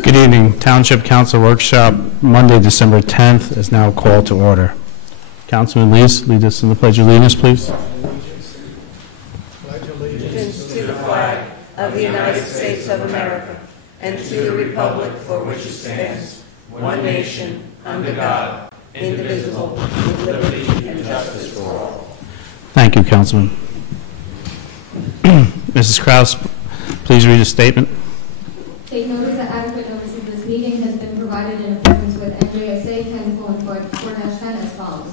Good evening. Township Council Workshop, Monday, December 10th, is now called to order. Councilman Lees, lead us in the Pledge of Allegiance, please. Pledge allegiance to the flag of the United States of America and to the republic for which it stands, one nation, under God, indivisible, with liberty and justice for all. Thank you, Councilman. Mrs. Kraus, please read a statement. Take notice that adequate notice of this meeting has been provided in accordance with NJSA 10:4-10 as follows.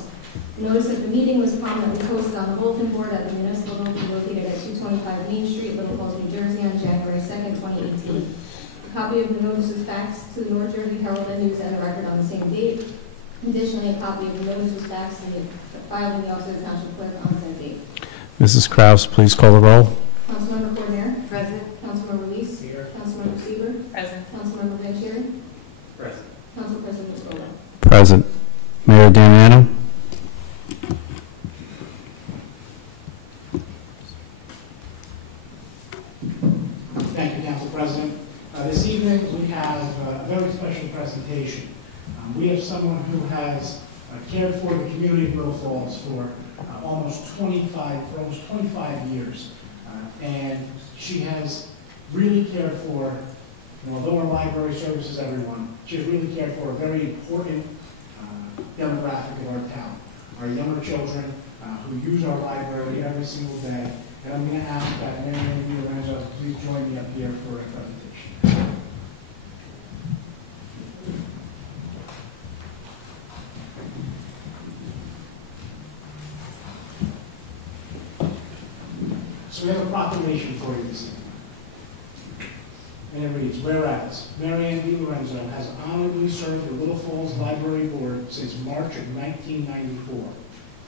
The notice of the meeting was prominently posted on the bulletin board at the municipal building located at 225 Main Street, Little Falls, New Jersey on January 2nd, 2018. A copy of the notice was faxed to the North Jersey Herald and News and the Record on the same date. Additionally, a copy of the notice was faxed and filed in the office of the Township Clerk on the same date. Mrs. Kraus, please call the roll. Councilmember Cordner? Present. Councilmember Reese? Here. Councilmember Seaver? Present. Councilmember Vanchery? Present. Council President Scola? Present. Mayor Damiano? Thank you, Council President. This evening we have a very special presentation. We have someone who has cared for the community of Little Falls for almost 25 years. And she has really cared for, although our library services everyone, she has really cared for a very important demographic of our town, our younger children who use our library every single day. And I'm going to ask that Mary Ann Lorenzo please join me up here for a presentation. So we have a proclamation for you this evening. And it reads, whereas Mary Ann D. Lorenzo has honorably served the Little Falls Library Board since March of 1994.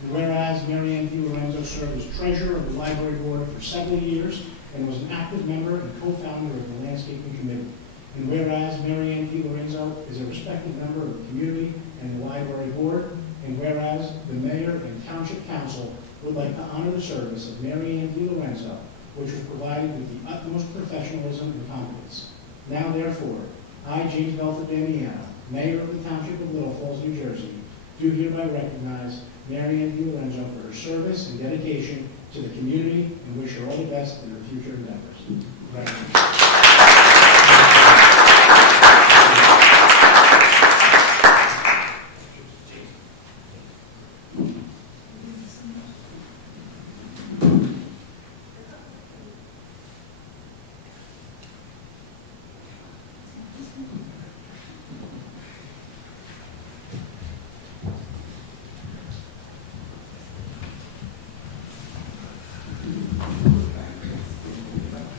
And whereas Mary Ann D. Lorenzo served as treasurer of the Library Board for several years and was an active member and co-founder of the Landscaping Committee. And whereas Mary Ann D. Lorenzo is a respected member of the community and the Library Board. And whereas the Mayor and Township Council would like to honor the service of Mary Ann D. Lorenzo, which was provided with the utmost professionalism and competence. Now, therefore, I, James Belford Damiano, Mayor of the Township of Little Falls, New Jersey, do hereby recognize Mary Ann D. Lorenzo for her service and dedication to the community and wish her all the best in her future endeavors. Congratulations.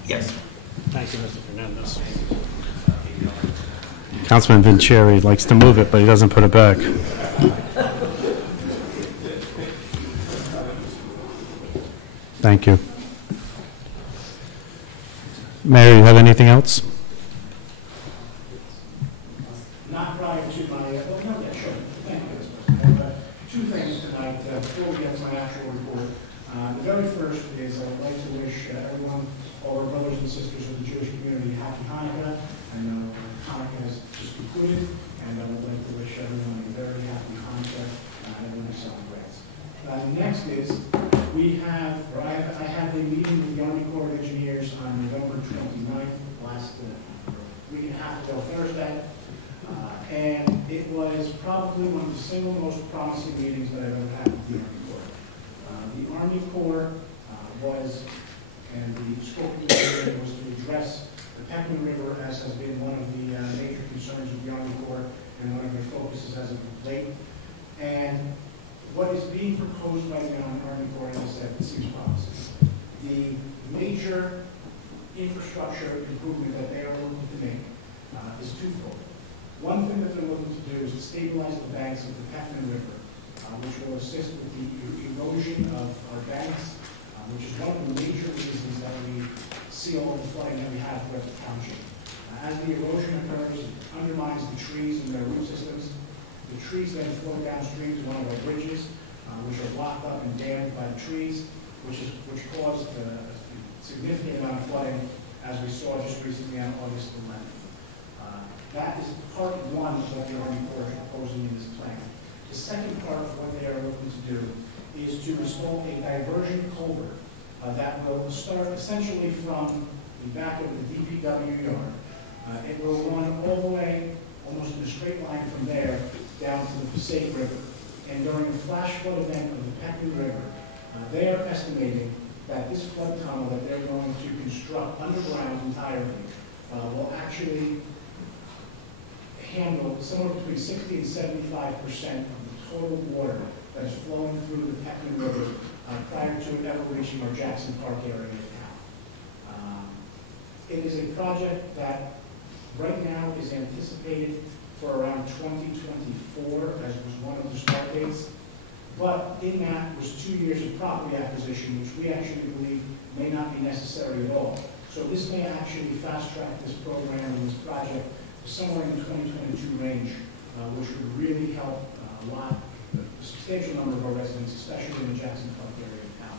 Yes. Thank you, Mr. Fernandez. Councilman Vanchery likes to move it, but he doesn't put it back. Thank you. Mayor, you have anything else? Not prior to my, well, no, yeah, sure. Thank you. I have two things tonight before we get to my actual report. The very first is I'd like to wish everyone, all our brothers and sisters of the Jewish community, happy Hanukkah. I know Hanukkah has just concluded, and I would like to wish everyone a very happy Hanukkah and everyone who celebrates. Next is we have, or I had a meeting with the Army Corps of Engineers on November 29th, last week and a half ago Thursday, and it was probably one of the single most promising meetings that I've ever had with the Army Corps. The Army Corps was, and the scope of the meeting was to address the Peckman River, as has been one of the major concerns of the Army Corps and one of their focuses as of late. And what is being proposed by the Army Corps, as I said, it seems promising. The major infrastructure improvement that they are looking to make is twofold. One thing that they're looking to do is to stabilize the banks of the Peckman River, which will assist with the erosion of our banks, which is one of the major reasons that we see all the flooding that we have throughout the township. As the erosion occurs, it undermines the trees and their root systems. The trees then flow downstream to one of our bridges, which are blocked up and dammed by the trees, which caused a significant amount of flooding, as we saw just recently on August 11th. That is part one of what the Army Corps is proposing in this plan. The second part of what they are looking to do is to install a diversion culvert that will start essentially from the back of the DPW yard. It will run all the way, almost in a straight line from there, down to the Passaic River. And during the flash flood event of the Peckman River, they are estimating that this flood tunnel that they're going to construct underground entirely will actually handle somewhere between 60 and 75% of the total water that is flowing through the Peckman River prior to it ever reaching our Jackson Park area of town. It is a project that right now is anticipated for around 2024, as was one of the start dates. But in that was 2 years of property acquisition, which we actually believe may not be necessary at all. So this may actually fast track this program and this project to somewhere in the 2022 range, which would really help a substantial number of our residents, especially in the Jackson Park area of town.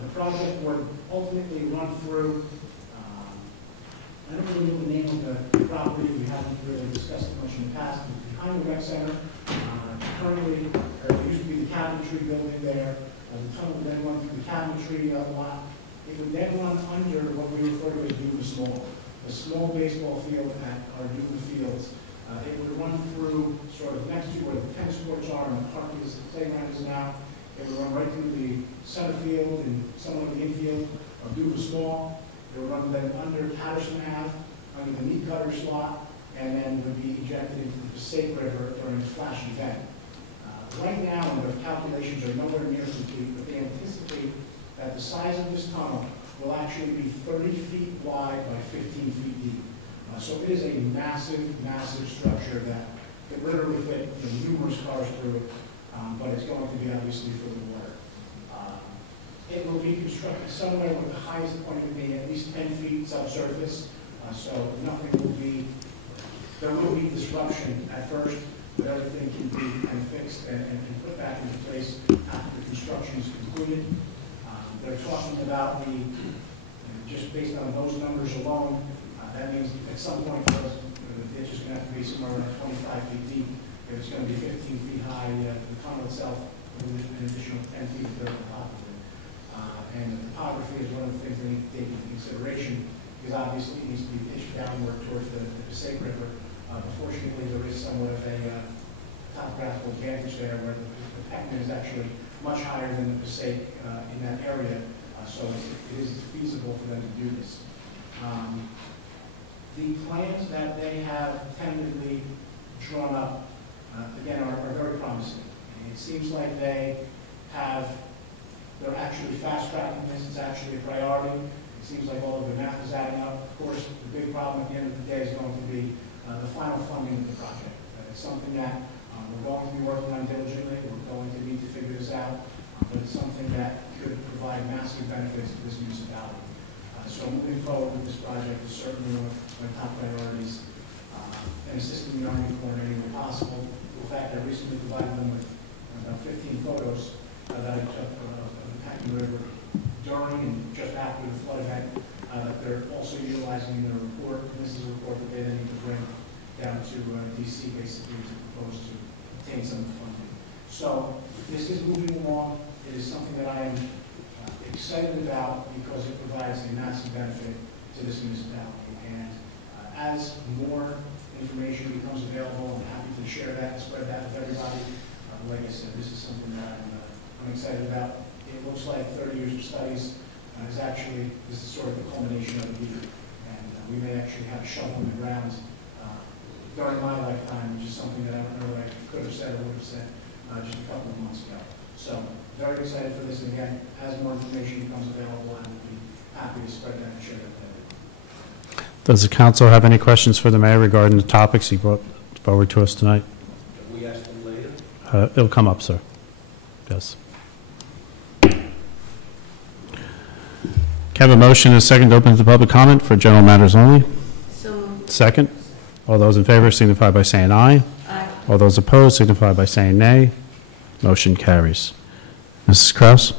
The project would ultimately run through, I don't really know the name of the property, we haven't really discussed it much in the past, but behind the rec center. Currently, there used to be the cabinetry building there. The tunnel would then run through the cabinetry lot. It would then run under what we refer to as Duva Small, the small baseball field at our Duva Fields. It would run through sort of next to where the tennis courts are and the park is, the playground is now. It would run right through the center field and some of the infield of Duva Small. It would run then under Patterson Ave, under the meat cutter slot, and then would be ejected into the Passaic River during the flash event. Right now, the calculations are nowhere near complete, but they anticipate that the size of this tunnel will actually be 30 feet wide by 15 feet deep. So it is a massive, massive structure that could literally fit numerous cars through it, but it's going to be obviously for the water. It will be constructed somewhere where the highest point would be at least 10 feet subsurface, so nothing will be, there will be disruption at first, but everything can be kind of fixed and put back into place after the construction is concluded. They're talking about just based on those numbers alone, that means at some point the ditch is going to have to be somewhere around 25 feet deep. If it's going to be 15 feet high, the tunnel itself will be an additional 10 feet to the top of it. And the topography is one of the things they need to take into consideration, because obviously it needs to be pitched downward towards the Passaic River. Unfortunately, there is somewhat of a topographical advantage there where the Peckman is actually much higher than the Passaic in that area, so it is feasible for them to do this. The plans that they have tentatively drawn up, again, are very promising. And it seems like they're actually fast-tracking this. It's actually a priority. It seems like all of the math is adding up. Of course, the big problem at the end of the day is going to be the final funding of the project. It's something that we're going to be working on diligently. We're going to need to figure this out, but it's something that could provide massive benefits to this municipality. So moving forward with this project is certainly one of my top priorities, and assisting the Army Corps in any way possible. In fact, I recently provided them with about 15 photos that I took of the Peckman River during and just after the flood event that they're also utilizing in their report. And this is a report that they then need to bring down to DC basically to propose to obtain some funding. So this is moving along. It is something that I am excited about because it provides a massive benefit to this municipality. And as more information becomes available, I'm happy to share that and spread that with everybody. Like I said, this is something that I'm excited about. It looks like 30 years of studies is actually, this is sort of the culmination of the year. And we may actually have a shovel in the ground during my lifetime, which is something that I don't know what I could have said or would have said. just a couple of months ago. So very excited for this. And again, as more information becomes available, I will be happy to spread that and share that. Does the council have any questions for the mayor regarding the topics he brought forward to us tonight? Can we ask them later? It'll come up, sir. Yes. Can I have a motion and a second to open to public comment for general matters only? So moved. Second. All those in favor signify by saying aye. Aye. All those opposed signify by saying nay. Motion carries. Mrs. Kraus?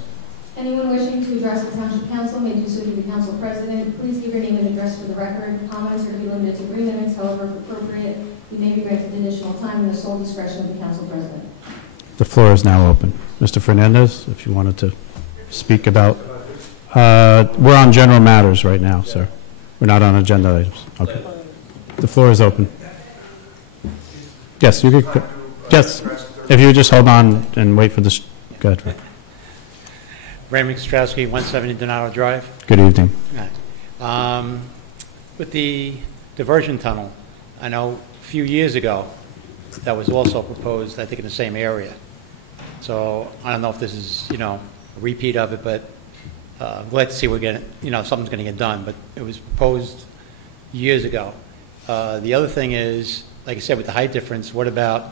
Anyone wishing to address the Township Council may do so through the Council President. Please give your name and address for the record. Comments are to be limited to 3 minutes. However, if appropriate, you may be granted additional time in the sole discretion of the Council President. The floor is now open. Mr. Fernandez, if you wanted to speak about, we're on general matters right now, sir. We're not on agenda items. Okay. The floor is open. Yes, you could, yes, if you would just hold on and wait for this, go ahead. Raymond Strowski, 170 Donato Drive. Good evening. With the diversion tunnel, I know a few years ago that was also proposed, I think, in the same area. So I don't know if this is, a repeat of it, but I'm glad to see we're getting, something's going to get done. But it was proposed years ago. The other thing is, like I said, with the height difference, what about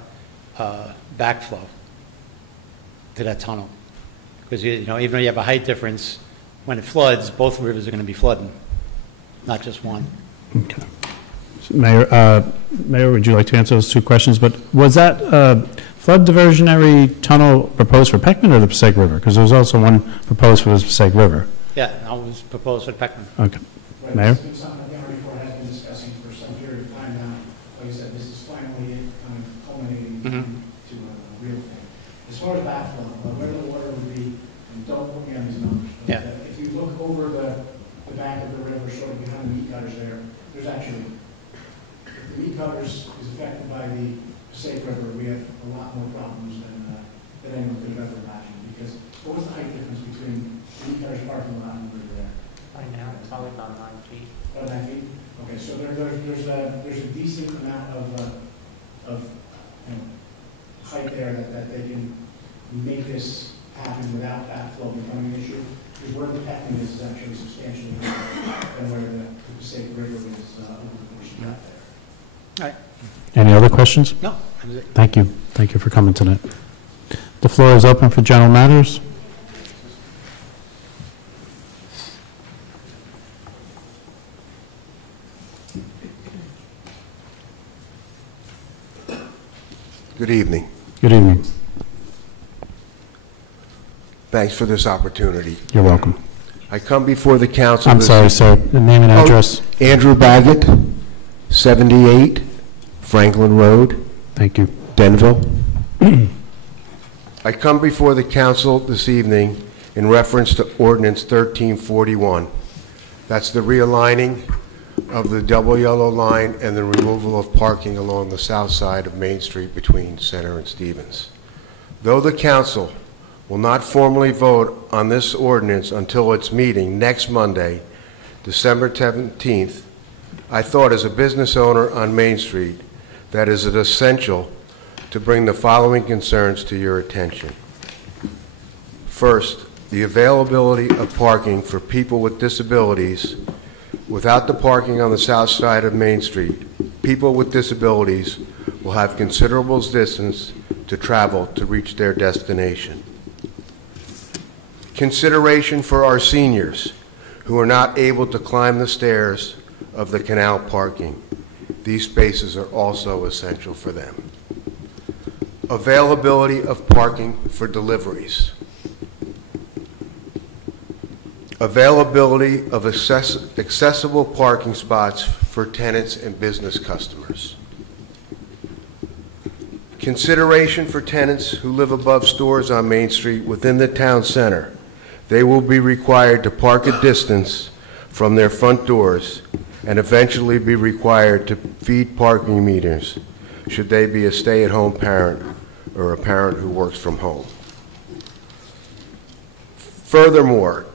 backflow to that tunnel? Because, even though you have a height difference, when it floods, both rivers are going to be flooding, not just one. Okay. Mayor, would you like to answer those 2 questions? But was that flood diversionary tunnel proposed for Peckman or the Passaic River? Because there was also one proposed for the Passaic River. Yeah, that was proposed for Peckman. Okay. Right. Mayor? It's something that the report has been discussing for some period of time now. Like I said, this is finally kind of culminating to a real thing. As far as backflow, where the water would be, and don't put me on these numbers, but Yeah. if you look over the back of the river, sort of behind the meat cutters there's actually, if the meat cutters is affected by the Passaic River, we have a lot more problems than anyone could have ever imagined. Because what was the height difference between the meat cutters parking lot and the river there? Right now, it's only about 9 feet. About 9 feet? Okay, so there's a decent amount of height there that they can make this happen without backflow becoming an issue. Because where the Peckman is actually substantially higher than where the Passaic River is over the course of that there. All right. Any other questions? No, that was it. Thank you. Thank you for coming tonight. The floor is open for general matters. Good evening. Good evening. Thanks for this opportunity. You're welcome. I come before the council. I'm sorry, sir. The name and address. Andrew Baggett, 78 Franklin Road, Thank you. Denville. I come before the council this evening in reference to Ordinance 1341. That's the realigning of the double yellow line and the removal of parking along the south side of Main Street between Center and Stevens. Though the council will not formally vote on this ordinance until its meeting next Monday, December 17th, I thought as a business owner on Main Street that it is essential to bring the following concerns to your attention. First, the availability of parking for people with disabilities. Without the parking on the south side of Main Street, people with disabilities will have considerable distance to travel to reach their destination. Consideration for our seniors who are not able to climb the stairs of the canal parking. These spaces are also essential for them. Availability of parking for deliveries. Availability of accessible parking spots for tenants and business customers. Consideration for tenants who live above stores on Main Street within the town center. They will be required to park a distance from their front doors and eventually be required to feed parking meters should they be a stay-at-home parent or a parent who works from home. Furthermore,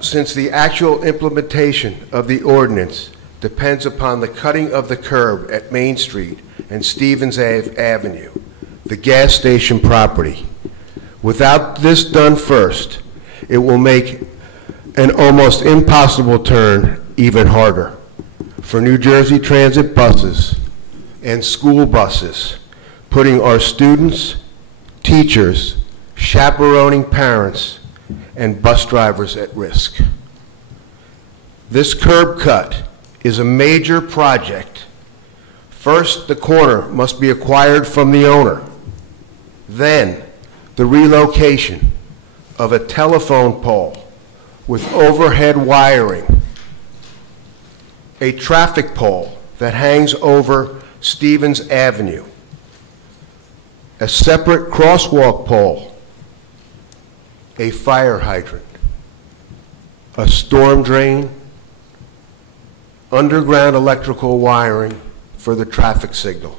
since the actual implementation of the ordinance depends upon the cutting of the curb at Main Street and Stevens Avenue, the gas station property, Without this done first, it will make an almost impossible turn even harder for New Jersey Transit buses and school buses, putting our students, teachers, chaperoning parents, and bus drivers at risk. This curb cut is a major project. First, the corner must be acquired from the owner. Then, the relocation of a telephone pole with overhead wiring, a traffic pole that hangs over Stevens Avenue, a separate crosswalk pole, a fire hydrant, a storm drain, underground electrical wiring for the traffic signal,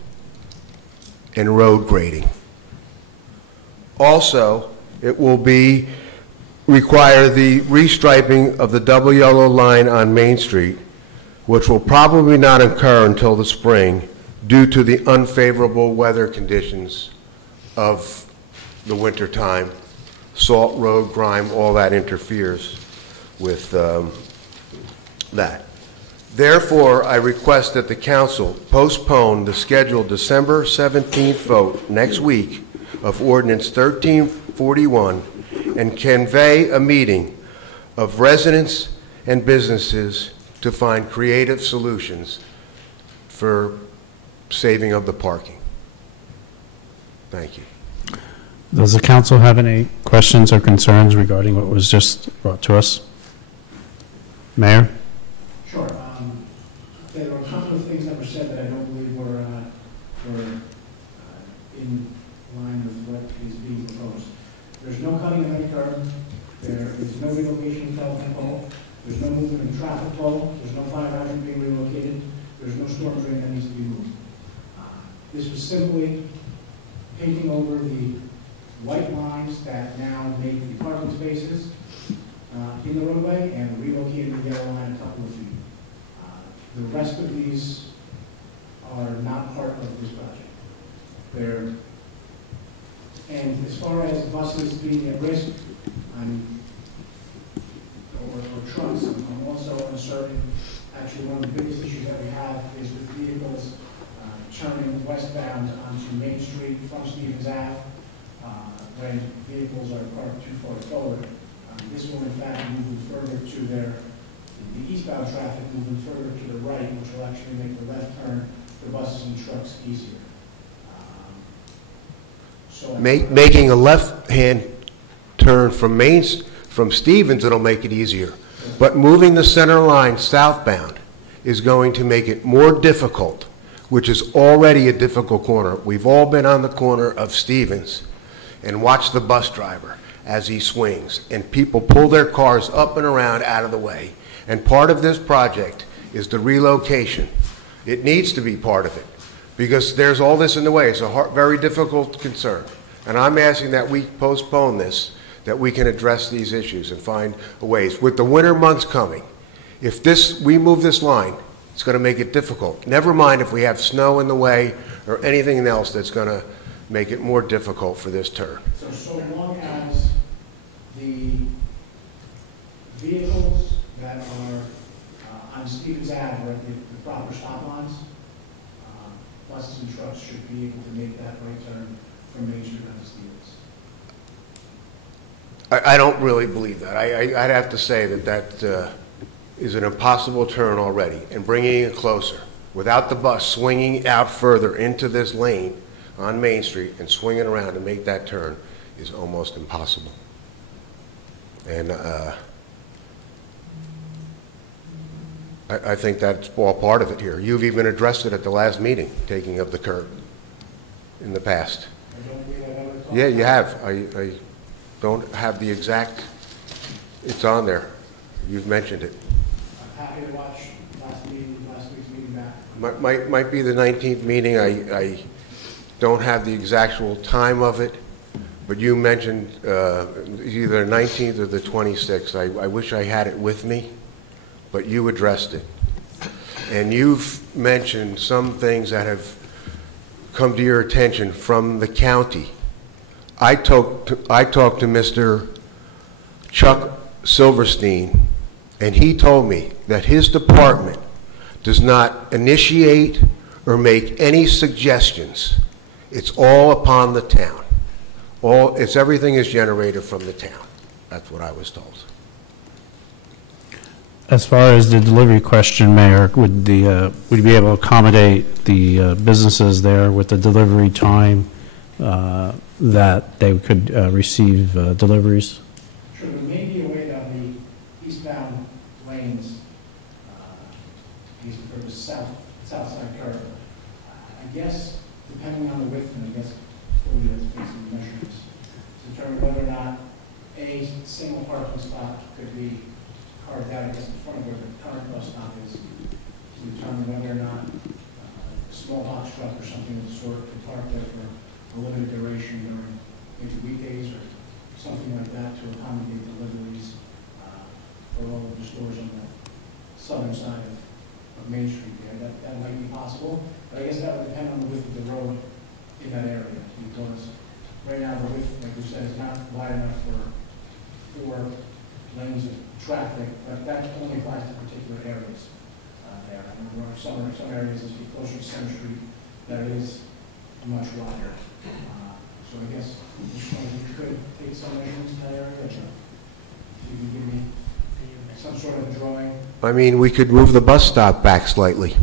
and road grading. Also, it will require the restriping of the double yellow line on Main Street, which will probably not occur until the spring due to the unfavorable weather conditions of the winter time. Salt, road, grime, all that interferes with that. Therefore, I request that the council postpone the scheduled December 17th vote next week of Ordinance 1341 and convey a meeting of residents and businesses to find creative solutions for saving of the parking. Thank you. Does the council have any questions or concerns regarding what was just brought to us? Mayor? Sure. There were a couple of things that were said that I don't believe were in line with what is being proposed. There's no cutting of any curb. There is no relocation of telephone pole. There's no movement of traffic pole. There's no fire hydrant being relocated. There's no storm drain that needs to be moved. This was simply painting over the white lines that now make the parking spaces in the roadway and relocating the yellow line a couple of feet. The rest of these are not part of this project. And as far as buses being at risk, or trucks, I'm also uncertain. Actually, one of the biggest issues that we have is with vehicles turning westbound onto Main Street from Stevens Ave when vehicles are parked too far forward. This will in fact move them further to the eastbound traffic moving further to the right, which will actually make the left turn for buses and trucks easier. Making a left-hand turn from Stevens, it'll make it easier. But moving the center line southbound is going to make it more difficult, which is already a difficult corner. We've all been on the corner of Stevens and watched the bus driver as he swings, and people pull their cars up and around out of the way. And part of this project is the relocation. It needs to be part of it because there's all this in the way. It's a very difficult concern. And I'm asking that we postpone this, that we can address these issues and find ways. With the winter months coming, if we move this line, it's going to make it difficult. Never mind if we have snow in the way or anything else that's going to make it more difficult for this turn. So long as the vehicles that are on Stevens Ave are at the proper stop lines, buses and trucks should be able to make that right turn from Main Street onto Stevens. I don't really believe that. I'd have to say that is an impossible turn already, and bringing it closer without the bus swinging out further into this lane on Main Street and swinging around to make that turn is almost impossible. And I think that's all part of it here. You've even addressed it at the last meeting, taking of the curb in the past. Yeah, you have. I don't have the exact, it's on there. You've mentioned it. I'm happy to watch last week's meeting back. Might be the 19th meeting. I don't have the exact time of it, but you mentioned either the 19th or the 26th. I wish I had it with me, but you addressed it. And you've mentioned some things that have come to your attention from the county. I talked to Mr. Chuck Silverstein, and he told me that his department does not initiate or make any suggestions. It's all upon the town. Everything is generated from the town. That's what I was told. As far as the delivery question, Mayor, would you be able to accommodate the businesses there with the delivery time that they could receive deliveries? Sure, there may be a way down the eastbound lanes, for the south side curve. I guess, depending on the width, and I guess before we have to take some measurements, to determine whether or not a single parking spot could be carved out, I guess, in front of where the current bus stop is, to determine whether or not a small box truck or something of the sort could park there for a limited duration during maybe weekdays or something like that to accommodate deliveries for all of the stores on the southern side of Main Street there. That might be possible, but I guess that would depend on the width of the road in that area. Because right now the width, like we said, is not wide enough for 4 lanes of traffic, but that only applies to particular areas there. I mean, there are some areas, as you get closer to Center Street, that is much wider. So I guess you could take some measurements in that area. If you can give me some sort of drawing. I mean, we could move the bus stop back slightly.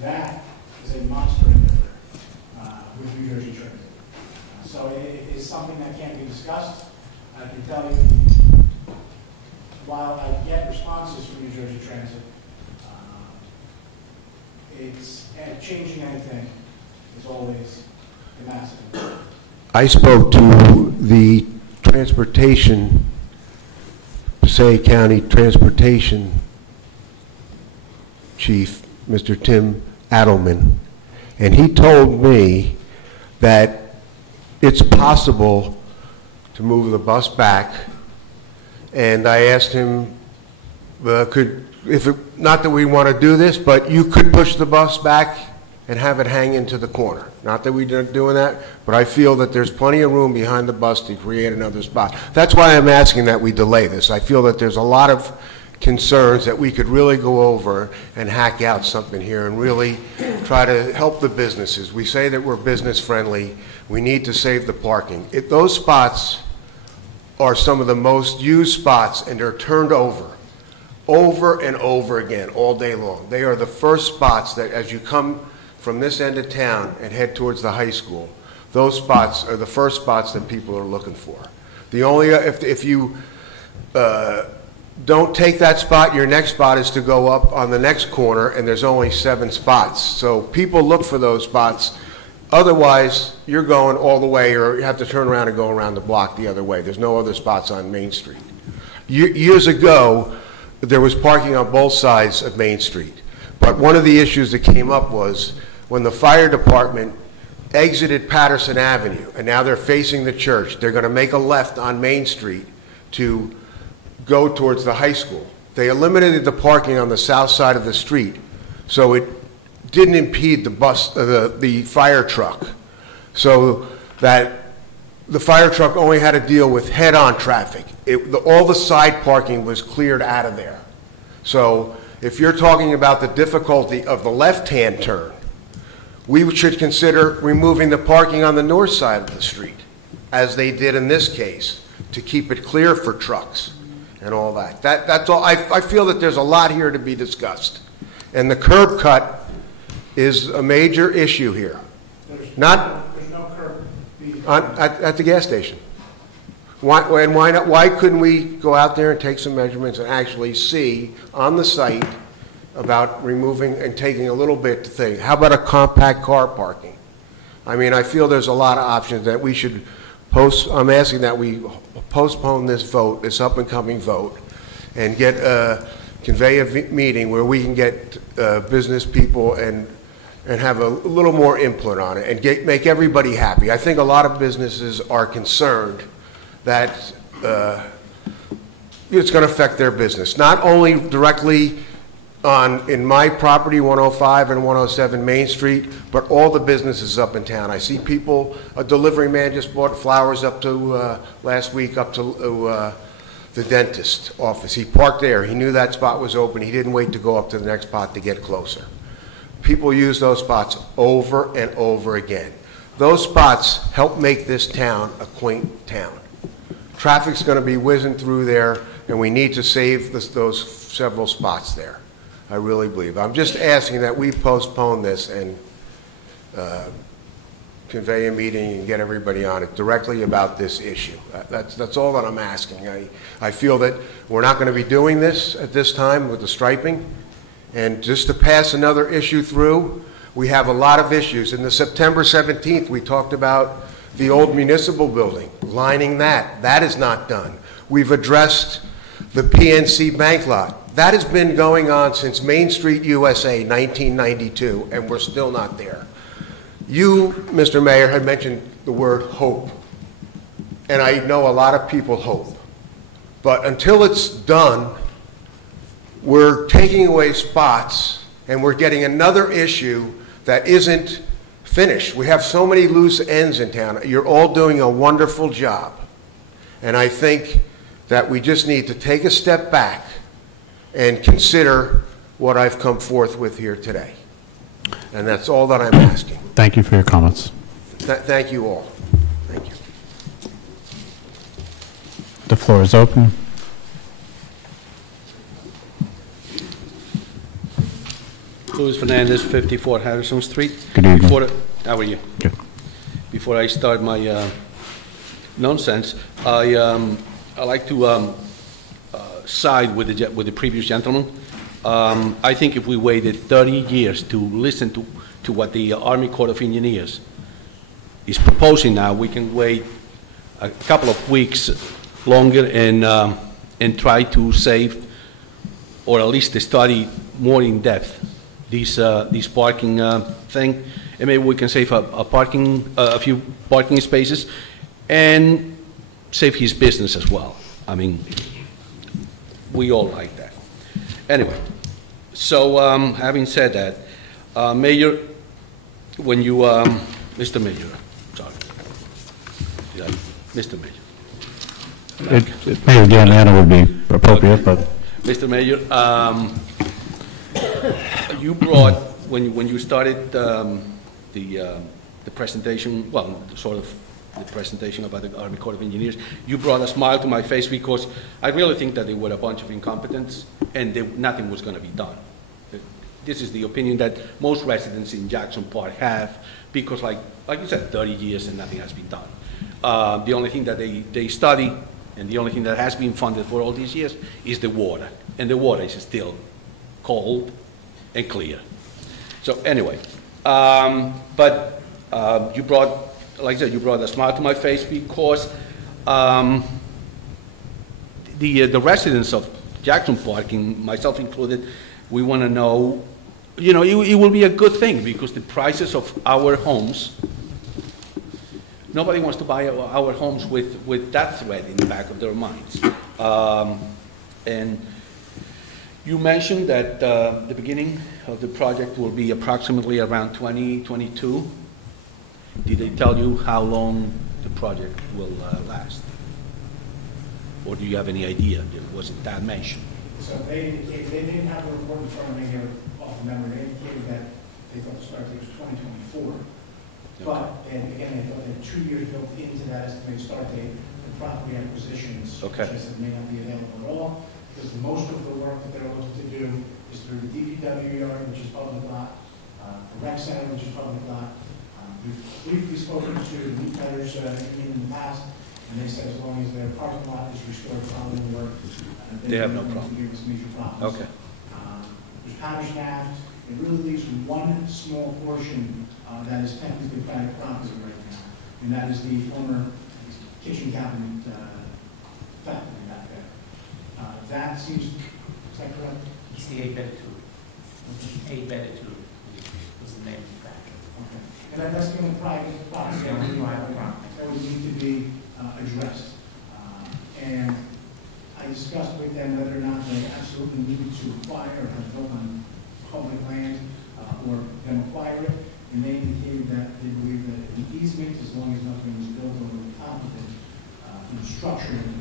That is a monster endeavor with New Jersey Transit. So it is something that can't be discussed. I can tell you, while I get responses from New Jersey Transit, changing anything is always a massive. I spoke to the transportation, Passaic County Transportation Chief, Mr. Tim Adelman, and he told me that it's possible to move the bus back, and I asked him, not that we want to do this, but you could push the bus back and have it hang into the corner. Not that we're doing that, but I feel that there's plenty of room behind the bus to create another spot. That's why I'm asking that we delay this. I feel that there's a lot of concerns that we could really go over and hack out something here and really try to help the businesses. We say that we're business friendly. We need to save the parking. Those spots are some of the most used spots, and they're turned over and over again all day long. They are the first spots that, as you come from this end of town and head towards the high school, those spots are the first spots that people are looking for. The only, if you don't take that spot, your next spot is to go up on the next corner, and there's only 7 spots. So people look for those spots. Otherwise, you're going all the way, or you have to turn around and go around the block the other way. There's no other spots on Main Street. Years ago, there was parking on both sides of Main Street. But one of the issues that came up was when the fire department exited Patterson Avenue, and now they're facing the church, they're going to make a left on Main Street to go towards the high school. They eliminated the parking on the south side of the street, so it didn't impede the fire truck, so that the fire truck only had to deal with head-on traffic. All the side parking was cleared out of there. So if you're talking about the difficulty of the left-hand turn, we should consider removing the parking on the north side of the street, as they did in this case, to keep it clear for trucks and all that. That's all. I feel that there's a lot here to be discussed. And the curb cut is a major issue here. There's no curb at the gas station. Why couldn't we go out there and take some measurements and actually see on the site about removing and taking a little bit to think? How about a compact car parking? I mean, I feel there's a lot of options that we should I'm asking that we postpone this vote, this up-and-coming vote, and convey a meeting where we can get business people and have a little more input on it and make everybody happy. I think a lot of businesses are concerned that it's going to affect their business, not only directly in my property, 105 and 107 Main Street, but all the businesses up in town. I see people, a delivery man just bought flowers up to, last week, up to the dentist office. He parked there. He knew that spot was open. He didn't wait to go up to the next spot to get closer. People use those spots over and over again. Those spots help make this town a quaint town. Traffic's going to be whizzing through there, and we need to save those several spots there. I really believe. I'm just asking that we postpone this and convey a meeting and get everybody on it directly about this issue. That's all that I'm asking. I feel that we're not going to be doing this at this time with the striping. And just to pass another issue through, we have a lot of issues. In the September 17th, we talked about the old municipal building, lining that. That is not done. We've addressed the PNC Bank lot. That has been going on since Main Street USA, 1992, and we're still not there. You, Mr. Mayor, had mentioned the word hope, and I know a lot of people hope. But until it's done, we're taking away spots, and we're getting another issue that isn't finished. We have so many loose ends in town. You're all doing a wonderful job, and I think that we just need to take a step back and consider what I've come forth with here today. And that's all that I'm asking. Thank you for your comments. Thank you all. Thank you. The floor is open. Luis Fernandez, 54 Harrison Street. Good evening. How are you? Good. Before I start my nonsense, I like to side with the previous gentleman. I think if we waited 30 years to listen to what the Army Corps of Engineers is proposing now, we can wait a couple of weeks longer and try to save, or at least to study more in depth these parking thing, and maybe we can save a few parking spaces and save his business as well. I mean, we all like that. Anyway, so having said that, Mayor, when you, Mr. Mayor, sorry, yeah, Mr. Mayor. Mayor Giuliano would be appropriate, but. Mr. Mayor, you brought, when you started the presentation, well, sort of the presentation about the Army Corps of Engineers, you brought a smile to my face because I really think that they were a bunch of incompetents and nothing was going to be done. This is the opinion that most residents in Jackson Park have because, like you said, 30 years and nothing has been done. The only thing that they study and the only thing that has been funded for all these years is the water, and the water is still cold and clear. So anyway, but you brought, like I said, you brought a smile to my face because the residents of Jackson Park, and myself included, we want to know, you know, it will be a good thing because the prices of our homes, nobody wants to buy our homes with that threat in the back of their minds. And you mentioned that the beginning of the project will be approximately around 2022. Did they tell you how long the project will last? Or do you have any idea? Wasn't that mentioned? So they didn't have a report in front of me here off the memory. They indicated that they thought the start date was 2024. But, and again, they thought they had 2 years built into that estimated start date for property acquisitions, which I said may not be available at all, because most of the work that they're looking to do is through the DPW yard, which is public lot, the rec center, which is public lot. We've briefly spoken to the meat cutters in the past, and they said as long as their parking lot is restored following the work, they have no problem. Give us major problems. Okay. There's parish shaft. It really leaves one small portion that is technically private property right now, and that is the former kitchen cabinet factory back there. That seems, is that correct? It's the 8-bedroom. 8-bedroom was the name of the factory. Okay. And that's the only private property that would need to be addressed. And I discussed with them whether or not they absolutely needed to acquire or have built on public land or them acquire it. And they indicated that they believe that an easement, as long as nothing was built over the top of it, structurally,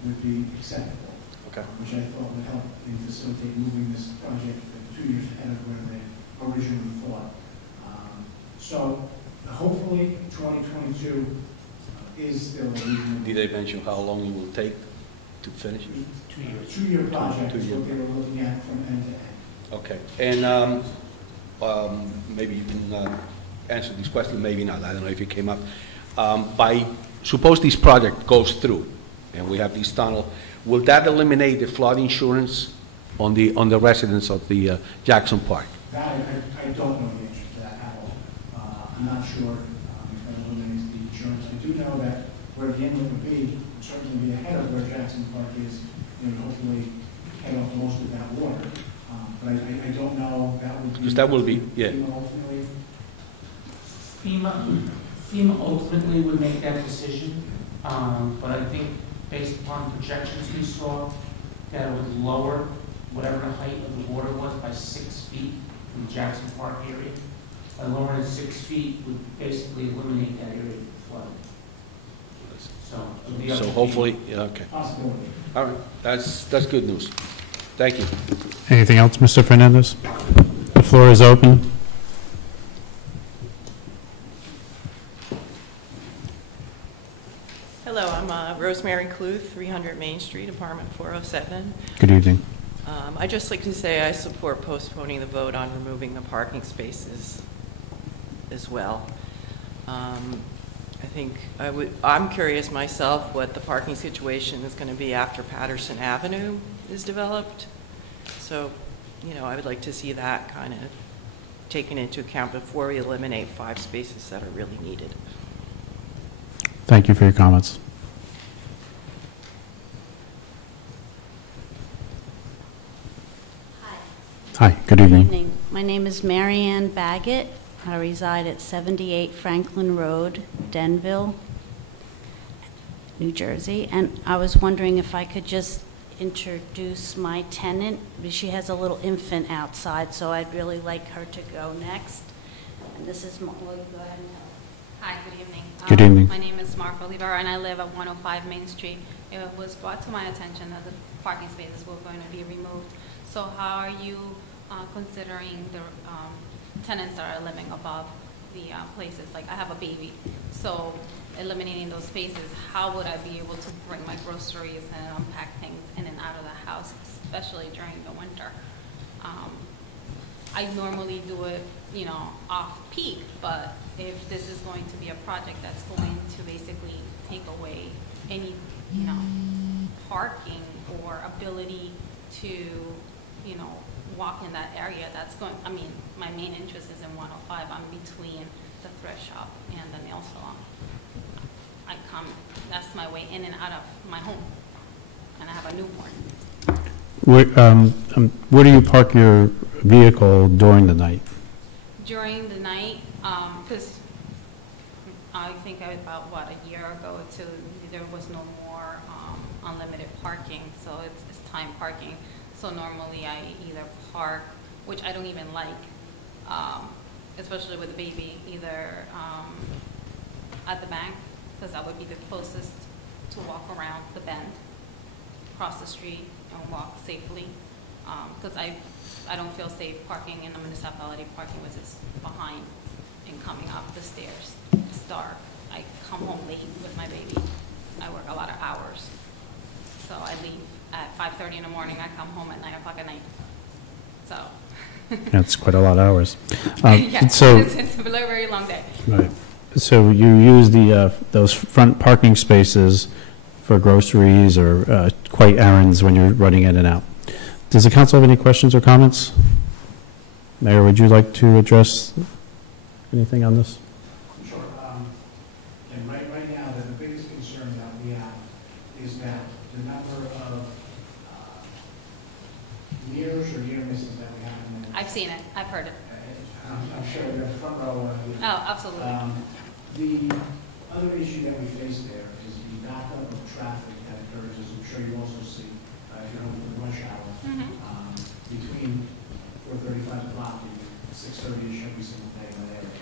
would be acceptable. Okay. Which I thought would help in facilitate moving this project 2 years ahead of where they originally thought. So hopefully 2022 is still a reasonable. Did they mention how long it will take to finish? 2 years. 2-year project is 2 year. what they were looking at from end to end. Okay, and maybe you can answer this question, maybe not, I don't know if it came up. Suppose this project goes through, and we have this tunnel, will that eliminate the flood insurance on the residents of the Jackson Park? That, I don't know the answer to that at all. I'm not sure if that eliminates the insurance. I do know that where the inlet would be, certainly be ahead of where Jackson Park is, hopefully head off most of that water. But I don't know, that would be. Because that will be, yeah. Ultimately. FEMA ultimately would make that decision, but I think based upon projections we saw, that it would lower whatever the height of the water was by 6 feet in the Jackson Park area. By lowering it 6 feet would basically eliminate that area from flooding. So, it'll be up to So FEMA. hopefully, yeah, okay. Possibility. All right, that's good news. Thank you. Anything else, Mr. Fernandez? The floor is open. Hello, I'm Rosemary Cluth, 300 Main Street, apartment 407. Good evening. I'd just like to say I support postponing the vote on removing the parking spaces as well. I think I'm curious myself what the parking situation is going to be after Patterson Avenue is developed. So, I would like to see that kind of taken into account before we eliminate 5 spaces that are really needed. Thank you for your comments. Hi, good evening. My name is Marianne Baggett. I reside at 78 Franklin Road, Denville, New Jersey. And I was wondering if I could just introduce my tenant. She has a little infant outside, so I'd really like her to go next. And this is, well, go ahead and tell. Hi, good evening. Good evening. My name is Marfa Olivar, and I live at 105 Main Street. It was brought to my attention that the parking spaces were going to be removed. So how are you considering the tenants that are living above the places? Like, I have a baby, so eliminating those spaces, how would I be able to bring my groceries and unpack things in and out of the house, especially during the winter? I normally do it, off-peak, but if this is going to be a project that's going to basically take away any, parking or ability to, walk in that area, that's going, my main interest is in 105. I'm between the thrift shop and the nail salon. That's my way in and out of my home, and I have a newborn. Where do you park your vehicle during the night? During the night, because I think about, a year ago there was no more unlimited parking, so it's time parking. So normally I either park, which I don't even like, especially with a baby, either at the bank, because that would be the closest to walk around the bend, cross the street, and walk safely. Because I don't feel safe parking in the municipality parking which is behind and coming up the stairs. It's dark. I come home late with my baby. I work a lot of hours. So I leave at 5:30 in the morning. I come home at 9 o'clock at night. So. That's quite a lot of hours. Yeah, so, it's a very, very long day. Right. So you use those front parking spaces for groceries or quite errands when you're running in and out. Does the council have any questions or comments? Mayor, would you like to address anything on this? Sure. And right now, the biggest concern that we have is that the number of nears or near misses that we have in the. I've seen it. I've heard it. I'm sure the front row. Oh, absolutely. The other issue that we face there is the backup of traffic that occurs as a sure you also see, if you're home for the rush hour, between 4:35 o'clock and 6:30-ish every single day in that area.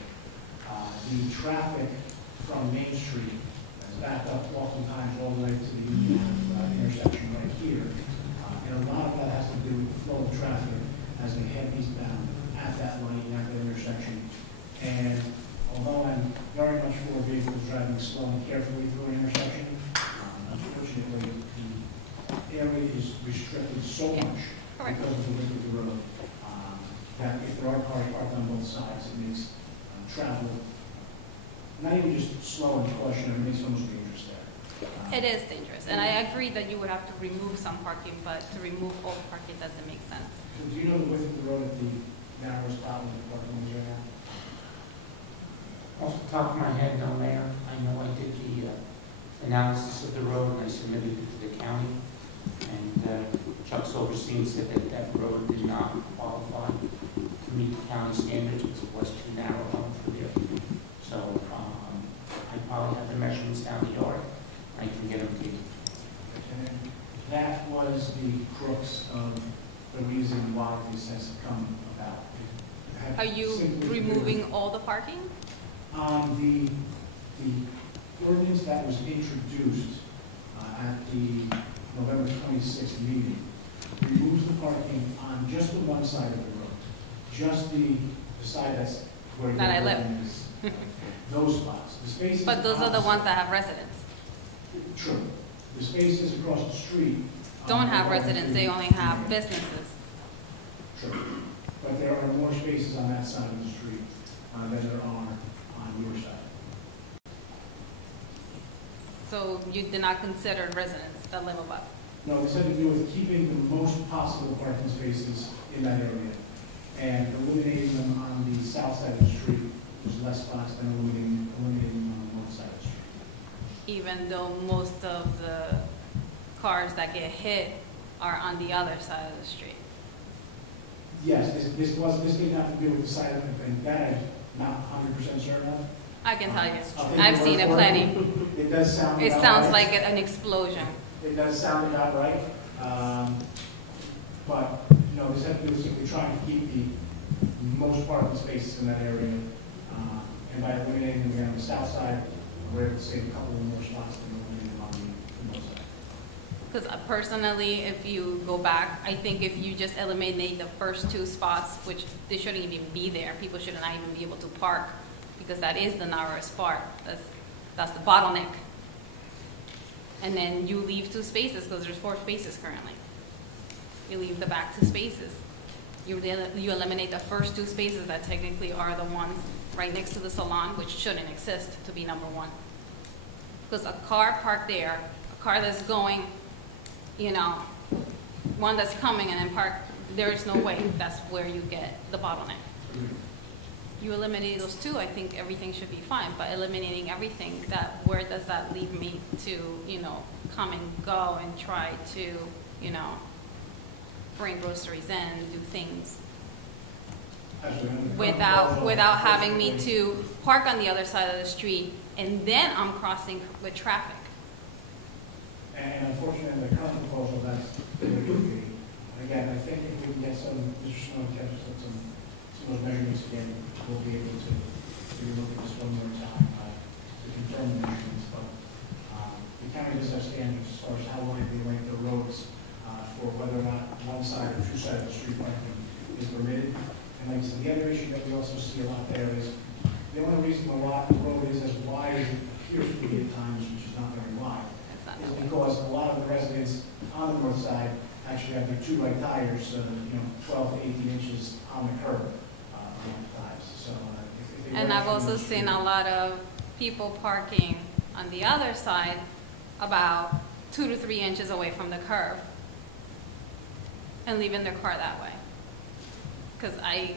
The traffic from Main Street is backed up oftentimes all the way to the Union intersection right here. And a lot of that has to do with the flow of traffic as they head eastbound at that light and at that intersection. And although I'm very much for vehicles driving slow and carefully through an intersection, unfortunately, the area is restricted so much because of the width of the road that if there are cars parked on both sides, it makes travel not even just slow and cautionary, it makes it almost dangerous there. It is dangerous, and I agree that you would have to remove some parking, but to remove all parking doesn't make sense. So do you know the width of the road at the narrowest spot where the parking is right now? Off the top of my head, no, Mayor. I know I did the analysis of the road and I submitted it to the county. And Chuck Silverstein said that that road did not qualify to meet the county standards because it was too narrow for there. So I probably have the measurements down the yard. I can get them to you. And that was the crux of the reason why this has come about. Are you removing all the parking? The ordinance that was introduced at the November 26th meeting removes the parking on just the one side of the road, just the side that's where That I live. is. Those spots. The spaces. But those are the ones that have residents. True. The spaces across the street Don't have residents, they only have businesses. True. But there are more spaces on that side of the street than there are on your side. So you did not consider residents that live above? No, this had to do with keeping the most possible parking spaces in that area and eliminating them on the south side of the street. There's less spots than eliminating them on the north side of the street. Even though most of the cars that get hit are on the other side of the street? Yes, this did not have to do with the side of it, and that I'm not 100% certain of. I can tell you, I've seen it plenty. It does sound. It sounds like an explosion. It does sound about right, but this had to do with simply trying to keep the most parking spaces in that area, and by eliminating them on the south side, we're able to save a couple of more spots than eliminating them on the north side. Because personally, if you go back, I think if you just eliminate the first two spots, which they shouldn't even be there, people should not even be able to park, because that is the narrowest part. That's the bottleneck. And then you leave two spaces, because there's 4 spaces currently. You leave the back 2 spaces. You eliminate the first 2 spaces that technically are the ones right next to the salon, which shouldn't exist to be number 1. Because a car parked there, a car that's going, one that's coming and then parked, there is no way that's where you get the bottleneck. You eliminate those 2, I think everything should be fine. But eliminating everything, where does that leave me to, come and go and try to, bring groceries in, do things without having me to park on the other side of the street and then I'm crossing with traffic. And unfortunately, the current proposal, that's the way it would be. Again, I think if we can get Mr. Snow to catch some of those measurements again, we'll be able to look at this one more time to confirm the measurements. But the county does have standards as far as how wide they rank the roads for whether or not one side or 2 sides of the street parking is permitted. And like I said, the other issue that we also see a lot there is the only reason the road is as wide as it appears to be at times, which is not very wide, is because a lot of the residents on the north side actually have their 2 right tires, 12 to 18 inches on the curb along the tires. So, and I've also seen a lot of people parking on the other side about 2 to 3 inches away from the curb and leaving their car that way. Because I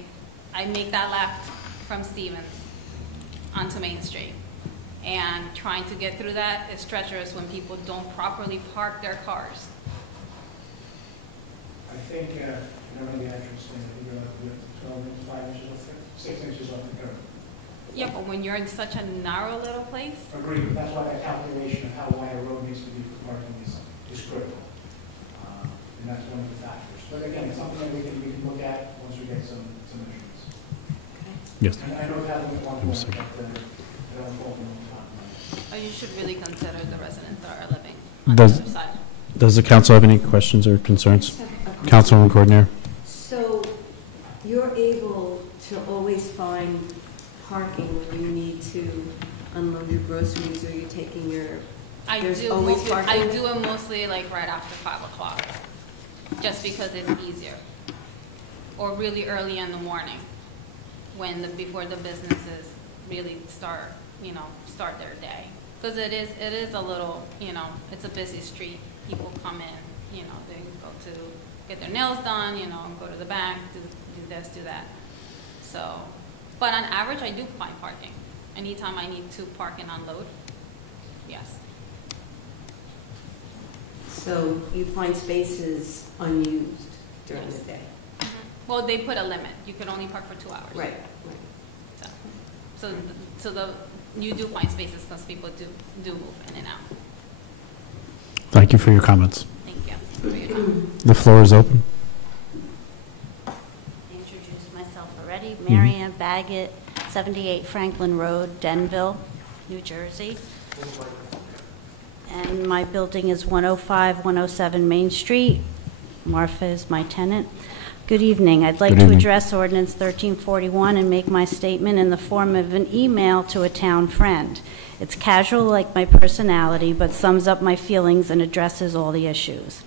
make that left from Stevens onto Main Street. And trying to get through that is treacherous when people don't properly park their cars. I think, remember the actual stand, I think you're like 12 inches, 5 inches off the 6 inches off the curb. Yeah, but when you're in such a narrow little place. Agreed. That's why that calculation of how wide a road needs to be for parking is critical. But again, it's something that we can look at once we get some measurements. Yes. And I know it happened at one point, but I don't recall Or you should really consider the residents that are living on the Does- other side. Does the council have any questions or concerns? Councilwoman Coordinator? So you're able to always find parking when you need to unload your groceries, or you're taking your, there's always I parking? do it mostly like right after 5 o'clock, just because it's easier. Or really early in the morning, when before the businesses really start, start their day. Because it is a little, it's a busy street. People come in, they go to get their nails done, go to the bank, do this, do that. So, but on average, I do find parking. Anytime I need to park and unload, yes. So you find spaces unused during Yes. the day? Well, they put a limit. You can only park for 2 hours. Right. So you do find spaces because people do move in and out. Thank you for your comments. Thank you for your time. The floor is open. I introduced myself already. Mary Ann Baggett, 78 Franklin Road, Denville, New Jersey. And my building is 105, 107 Main Street. Martha is my tenant. Good evening. I'd like Good to evening. address Ordinance 1341 and make my statement in the form of an email to a town friend. It's casual like my personality, but sums up my feelings and addresses all the issues.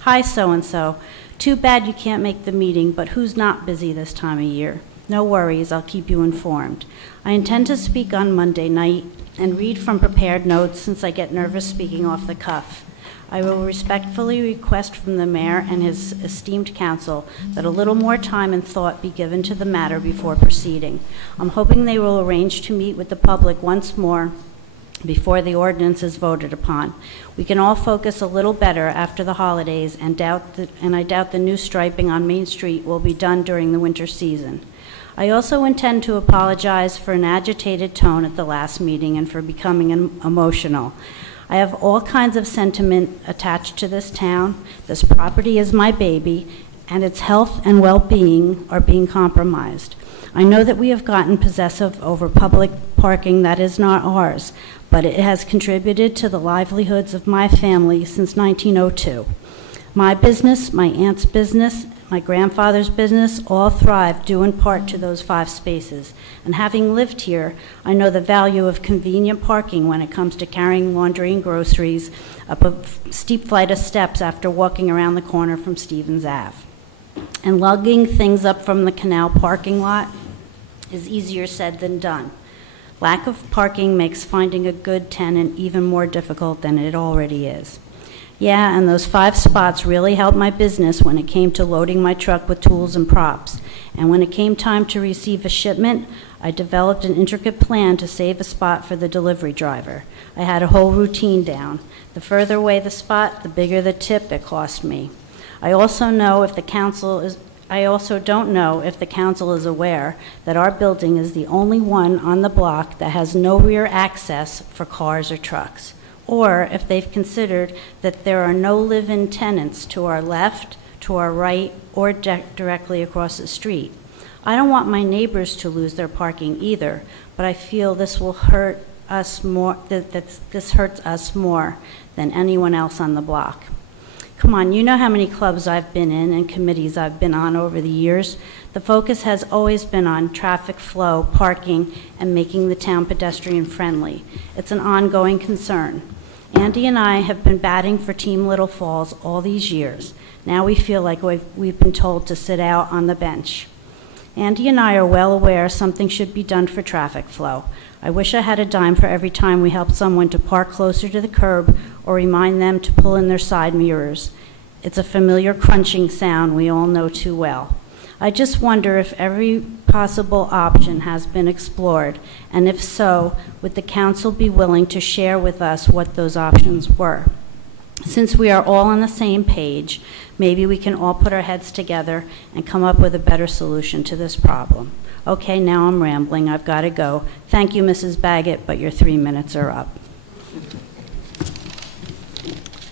Hi, so-and-so. Too bad you can't make the meeting, but who's not busy this time of year? No worries, I'll keep you informed. I intend to speak on Monday night and read from prepared notes since I get nervous speaking off the cuff. I will respectfully request from the mayor and his esteemed council that a little more time and thought be given to the matter before proceeding. I'm hoping they will arrange to meet with the public once more before the ordinance is voted upon. We can all focus a little better after the holidays, and I doubt the new striping on Main Street will be done during the winter season. I also intend to apologize for an agitated tone at the last meeting and for becoming emotional. I have all kinds of sentiment attached to this town. This property is my baby, and its health and well-being are being compromised. I know that we have gotten possessive over public parking that is not ours, but it has contributed to the livelihoods of my family since 1902. My business, my aunt's business, my grandfather's business all thrive due in part to those 5 spaces. And having lived here, I know the value of convenient parking when it comes to carrying laundry and groceries up a steep flight of steps after walking around the corner from Stevens Ave. And lugging things up from the canal parking lot is easier said than done. Lack of parking makes finding a good tenant even more difficult than it already is. Yeah, and those 5 spots really helped my business when it came to loading my truck with tools and props. And when it came time to receive a shipment, I developed an intricate plan to save a spot for the delivery driver. I had a whole routine down. The further away the spot, the bigger the tip it cost me. I also don't know if the council is aware that our building is the only one on the block that has no rear access for cars or trucks, or if they've considered that there are no live-in tenants to our left, to our right, or directly across the street. I don't want my neighbors to lose their parking either, but I feel this will hurt us more, this hurts us more than anyone else on the block. Come on, you know how many clubs I've been in and committees I've been on over the years. The focus has always been on traffic flow, parking, and making the town pedestrian friendly. It's an ongoing concern. Andy and I have been batting for Team Little Falls all these years. Now we feel like we've been told to sit out on the bench. Andy and I are well aware something should be done for traffic flow. I wish I had a dime for every time we help someone to park closer to the curb or remind them to pull in their side mirrors. It's a familiar crunching sound we all know too well. I just wonder if every possible option has been explored, and if so, would the council be willing to share with us what those options were? Since we are all on the same page, maybe we can all put our heads together and come up with a better solution to this problem. Okay, now I'm rambling. I've got to go. Thank you, Mrs. Baggett, but your 3 minutes are up.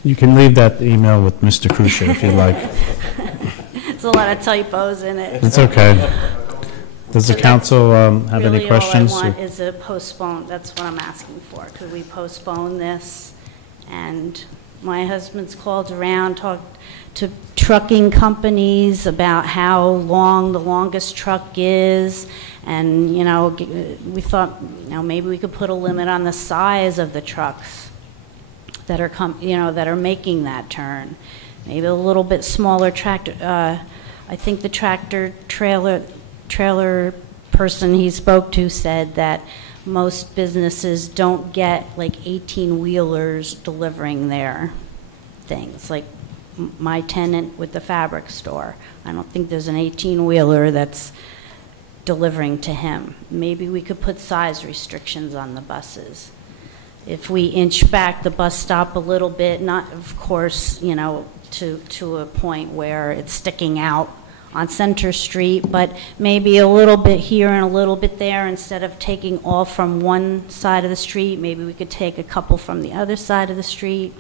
You can leave that email with Mr. Crucia if you'd like. There's a lot of typos in it. It's okay. Does the council have any questions? Really, all I want is a postpone, that's what I'm asking for. Could we postpone this? And my husband's called around, talked to trucking companies about how long the longest truck is, and, you know, we thought, you know, maybe we could put a limit on the size of the trucks that are that are making that turn. Maybe a little bit smaller tractor. I think the trailer person he spoke to said that most businesses don't get like 18-wheelers delivering their things. Like my tenant with the fabric store, I don't think there's an 18-wheeler that's delivering to him. Maybe we could put size restrictions on the buses. If we inch back the bus stop a little bit, not, of course, you know, to a point where it's sticking out on Center Street, but maybe a little bit here and a little bit there. Instead of taking all from one side of the street, maybe we could take a couple from the other side of the street.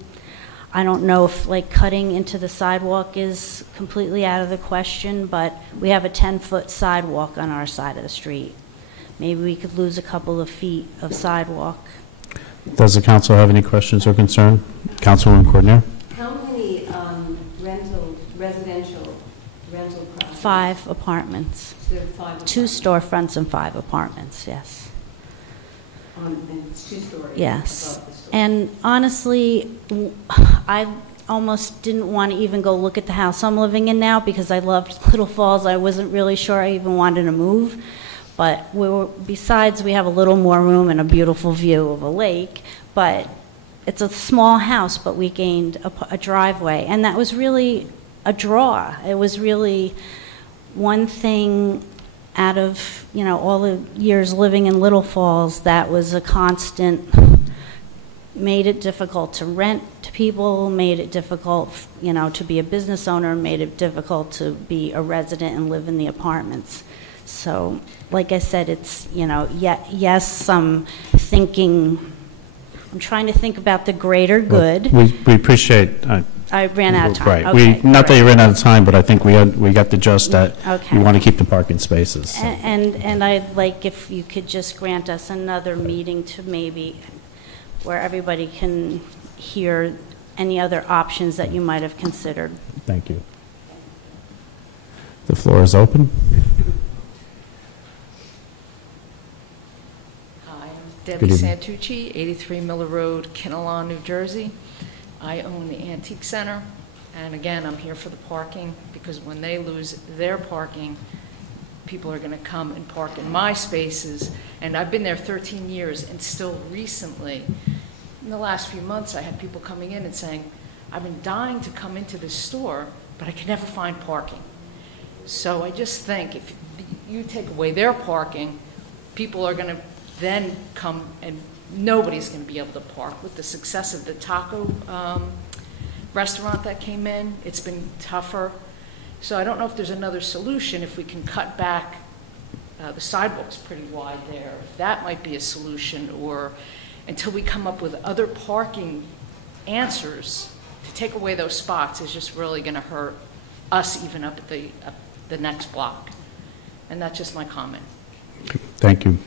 I don't know if like cutting into the sidewalk is completely out of the question, but we have a 10-foot sidewalk on our side of the street. Maybe we could lose a couple of feet of sidewalk. Does the council have any questions or concern? Councilwoman Coordinator? How many residential rental properties? 5 apartments. There are 5 2 apartments. storefronts and 5 apartments, yes. And it's 2 stories. Yes. Above the story. And honestly, I almost didn't want to even go look at the house I'm living in now because I loved Little Falls. I wasn't really sure I even wanted to move. But besides, we have a little more room and a beautiful view of a lake. But it's a small house, but we gained a driveway. And that was really a draw. It was really one thing out of, you know, all the years living in Little Falls that was a constant, made it difficult to rent to people, made it difficult, you know, to be a business owner, made it difficult to be a resident and live in the apartments. So, like I said, it's, you know, yes, I'm trying to think about the greater good. We appreciate. I ran out of time. Right. Okay, Not that you ran out of time, but I think we got the gist that okay. we want to keep the parking spaces. So. And I'd like if you could just grant us another meeting to maybe where everybody can hear any other options that you might have considered. Thank you. The floor is open. Hi, I'm Debbie Good Santucci, 83 Miller Road, Kinnelon, New Jersey. I own the Antique Center, and again, I'm here for the parking, because when they lose their parking, people are going to come and park in my spaces, and I've been there 13 years, and still recently, in the last few months, I had people coming in and saying, I've been dying to come into this store, but I can never find parking. So I just think if you take away their parking, people are going to then come and nobody's going to be able to park. With the success of the taco restaurant that came in, it's been tougher. So I don't know if there's another solution, if we can cut back, the sidewalk's pretty wide there, if that might be a solution, or until we come up with other parking answers, to take away those spots is just really going to hurt us even up at the next block. And that's just my comment. Thank you.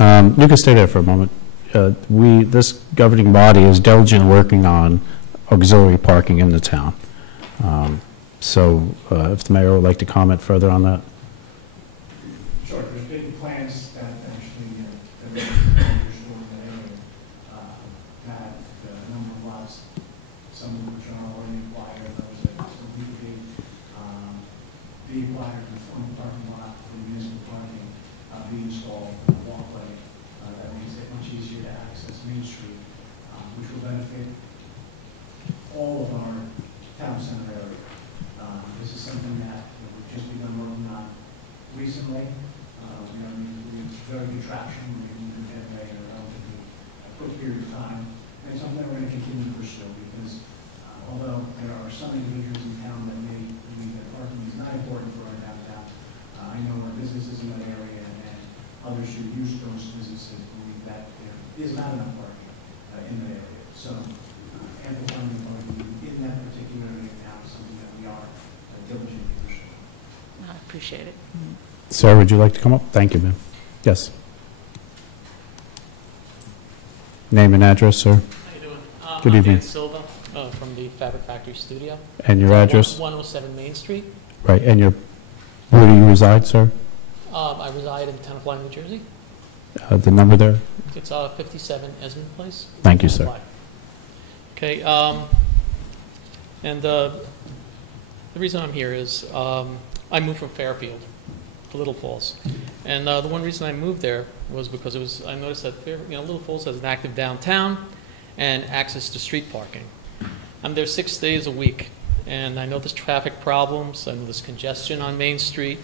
You can stay there for a moment. This governing body is diligently working on auxiliary parking in the town. So if the mayor would like to comment further on that. Sure, there's big plans that actually, that in that area, that the number of lots, some of which are already acquired, those that still need to be acquired from the parking lot for municipal parking, be installed in the walkway. That makes it much easier to access Main Street, which will benefit all of our town center area. This is something that we've just begun working on recently. It's very good traction. We can generate in a relatively quick period of time. And it's something that we're going to continue to pursue because although there are some individuals in town that may believe that parking is not important for our downtown, I know our businesses in that area and others who use those businesses believe that there is not enough parking in that area. So amplifying the parking in that particular area now is something that we are diligently pursuing. appreciate it. Sarah, would you like to come up? Thank you, ma'am. Yes. Name and address, sir. How you doing? Good I'm evening. Dan Silva from the Fabric Factory Studio. And your address? 107 Main Street. Right, and where do you reside, sir? I reside in Township, New Jersey. The number there? It's 57 Esmond Place. Thank you, sir. Okay, and the reason I'm here is I moved from Fairfield to Little Falls. And the one reason I moved there was because I noticed that Little Falls has an active downtown and access to street parking. I'm there 6 days a week, and I know there's traffic problems, I know there's congestion on Main Street,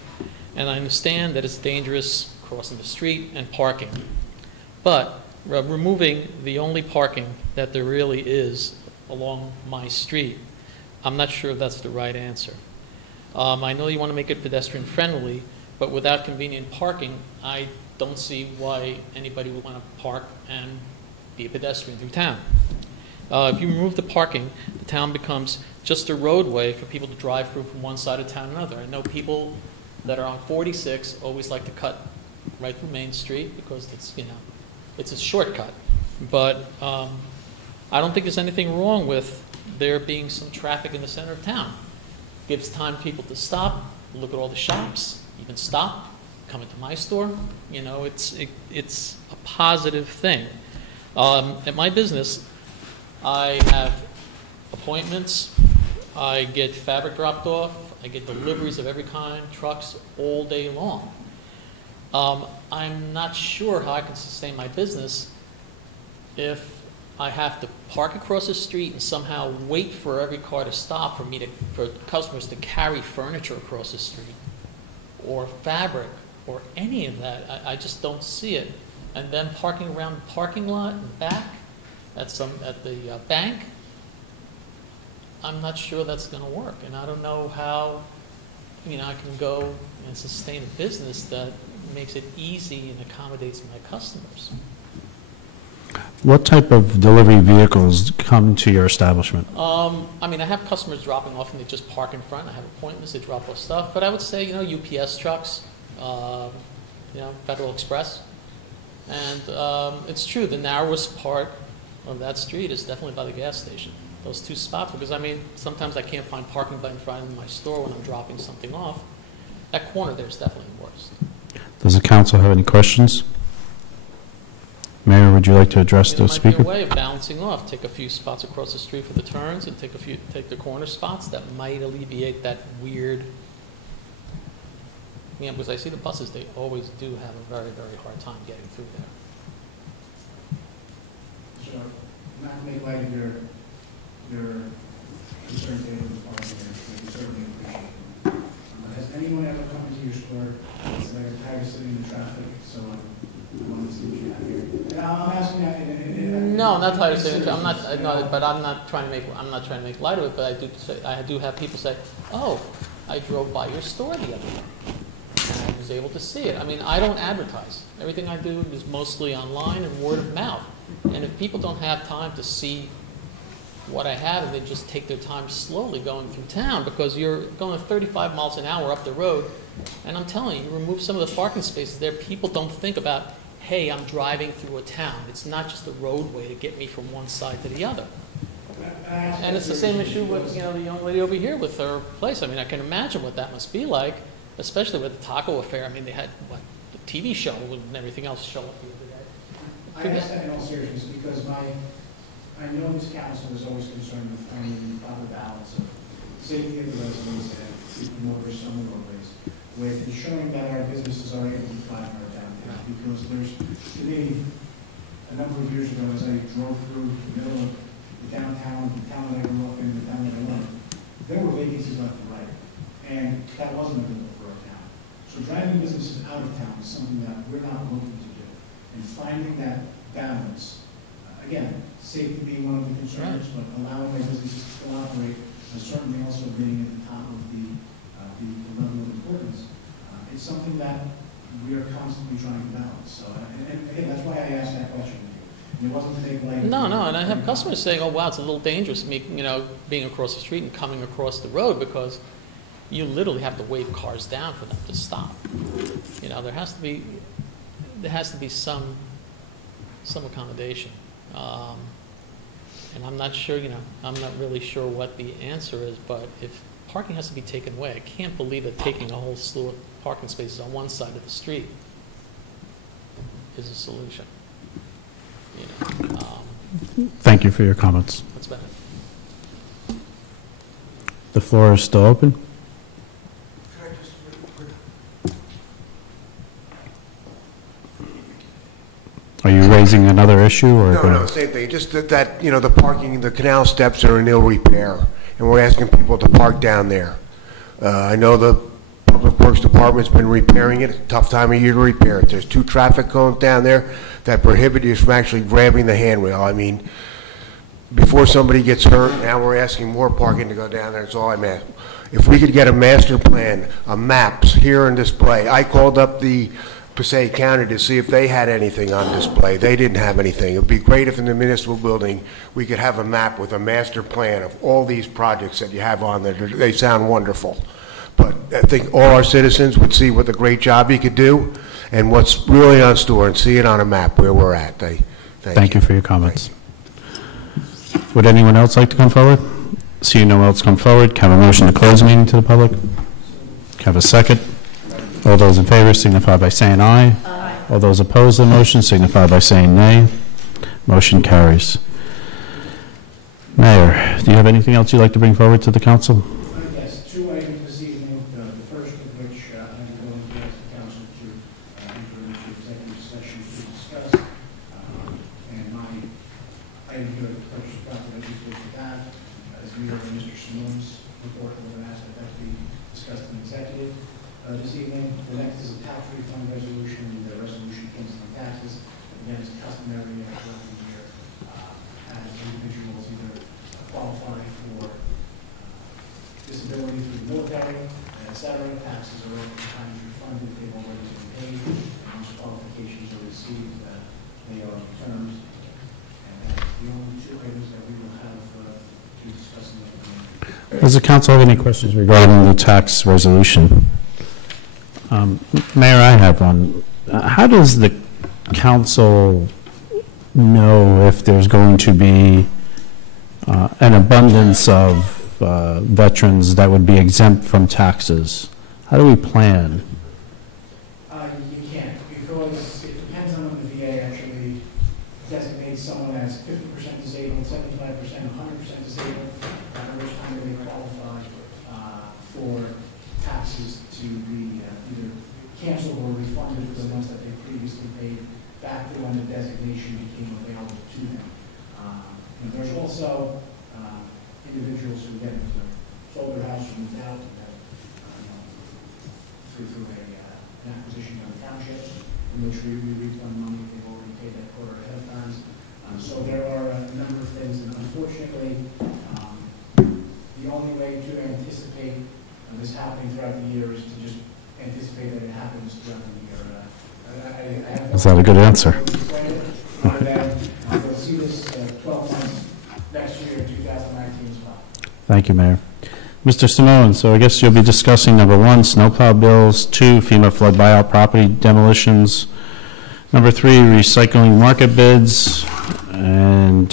and I understand that it's dangerous crossing the street and parking. But removing the only parking that there really is along my street, I'm not sure if that's the right answer. I know you want to make it pedestrian friendly, but without convenient parking, I don't see why anybody would want to park and be a pedestrian through town. If you remove the parking, the town becomes just a roadway for people to drive through from one side of town to another. I know people that are on 46 always like to cut right through Main Street because it's a shortcut. But I don't think there's anything wrong with there being some traffic in the center of town. Gives time for people to stop, look at all the shops, even stop, come into my store. It's a positive thing. At my business, I have appointments, I get fabric dropped off, I get deliveries of every kind, trucks all day long. I'm not sure how I can sustain my business if I have to park across the street and somehow wait for every car to stop for customers to carry furniture across the street, or fabric, or any of that. I just don't see it. And then parking around the parking lot and back at the bank, I'm not sure that's going to work. And I don't know how I can go and sustain a business that makes it easy and accommodates my customers. What type of delivery vehicles come to your establishment? I have customers dropping off and they just park in front. I have appointments, they drop off stuff. But I would say, UPS trucks, Federal Express. And it's true, the narrowest part of that street is definitely by the gas station. Those two spots, because sometimes I can't find parking in front of my store when I'm dropping something off. That corner there is definitely the worst. Does the council have any questions? Mayor, would you like to address the speaker? There might be a way of balancing off. Take a few spots across the street for the turns and take the corner spots. That might alleviate that weird. Because I see the buses, they always do have a very, very hard time getting through there. So, not to make light of your concern with the parking, we certainly appreciate it. Has anyone ever come into your store and said, I'm tired of sitting in the traffic, so I want to see what you have here? And I'm asking that. No, I'm not tired of sitting. But I'm not trying to make light of it. But I do have people say, "Oh, I drove by your store the other day, and I was able to see it." I don't advertise. Everything I do is mostly online and word of mouth. And if people don't have time to see what I have, and they just take their time slowly going through town, because you're going 35 miles an hour up the road, and I'm telling you, you remove some of the parking spaces there, people don't think about, hey, I'm driving through a town. It's not just a roadway to get me from one side to the other. And it's the same issue with the young lady over here with her place. I can imagine what that must be like, especially with the taco affair. They had the TV show and everything else show up the other day. I ask that in all seriousness because I know this council is always concerned with finding the proper balance of safety of the residents and keeping motorists on the roadways, with ensuring that our businesses are able to thrive in our downtown. Because to me, a number of years ago, as I drove through the middle of the downtown, the town that I grew up in, the town that I love, there were vacancies left and right, and that wasn't available for our town. So driving businesses out of town is something that we're not looking to do, and finding that balance. Again, safety being one of the concerns, but allowing my businesses to still operate, and certainly also being at the top of the level of importance. It's something that we are constantly trying to balance. So, and again, that's why I asked that question. And it wasn't to take light. No, and I have customers saying, "Oh, wow, it's a little dangerous, being across the street and coming across the road because, you literally have to wave cars down for them to stop. You know, there has to be some accommodation. And I'm not sure, you know, I'm not really sure what the answer is, but if parking has to be taken away, I can't believe that taking a whole slew of parking spaces on one side of the street is a solution. You know, Thank you for your comments. that's about it. The floor is still open. Are you raising another issue, or? No, same thing, just that, you know, the parking, the canal steps are in ill repair, and we're asking people to park down there. I know the Public Works Department's been repairing it, tough time of year to repair it. There's 2 traffic cones down there that prohibit you from actually grabbing the handrail. I mean, before somebody gets hurt, now we're asking more parking to go down there, that's all I'm asking. If we could get a master plan, a maps here on display. I called up the Passaic County to see if they had anything on display. They didn't have anything. It would be great if in the municipal building we could have a map with a master plan of all these projects that you have on there. They sound wonderful. But I think all our citizens would see what a great job you could do and what's really on store and see it on a map where we're at. Thank you for your comments. Would anyone else like to come forward? Seeing no one else come forward, can I have a motion to close the meeting to the public? Can I have a second? All those in favor signify by saying aye. Aye. All those opposed to the motion signify by saying nay. Motion carries. Mayor, do you have anything else you'd like to bring forward to the council? Yes, 2 items this evening, the first of which I'm going to ask the council to enter into executive session to discuss. And my item here at the purchase of property is with that, as we heard Mr. Simone's report, we're going to ask that be discussed in executive. This evening, the next is a tax refund resolution, the resolution canceling taxes. Again, it's customary throughout the year as individuals either qualify for disability through the military, et cetera. Taxes are oftentimes refunded, they've already been paid, and once qualifications are received, they are returned. And that's the only 2 items that we will have to discuss in the meeting. Does the council have any questions regarding the tax resolution? Mayor, I have one. How does the council know if there's going to be an abundance of veterans that would be exempt from taxes? How do we plan? You can't, because it depends on when the VA actually designates someone as 50% disabled, 75%, 100% disabled, at which time they qualify for taxes to be either canceled or refunded for the ones that they previously paid back to when the designation became available to them. And there's also individuals who get sold their house or moved out and have, through an acquisition by the township, in which we refund money if they've already paid that quarter ahead of time. So there are a number of things, and unfortunately, the only way to anticipate this happening throughout the year is to just anticipate that it happens throughout the year. Is that a good answer? We'll see this 12 months next year in 2019 as well. Thank you, Mayor. Mr. Simone, so I guess you'll be discussing number 1, snowplow bills, 2, FEMA flood buyout property demolitions, number 3, recycling market bids, and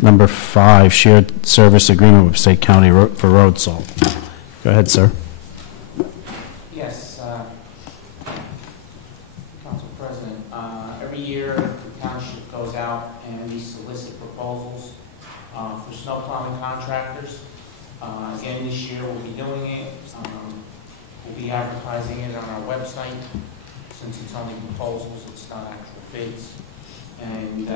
number 5, shared service agreement with Passaic County for road salt. Go ahead, sir. Yes, Council President, every year the township goes out and we solicit proposals for snow plowing contractors. Again, this year we'll be doing it. We'll be advertising it on our website. Since it's only proposals, it's not actual bids. And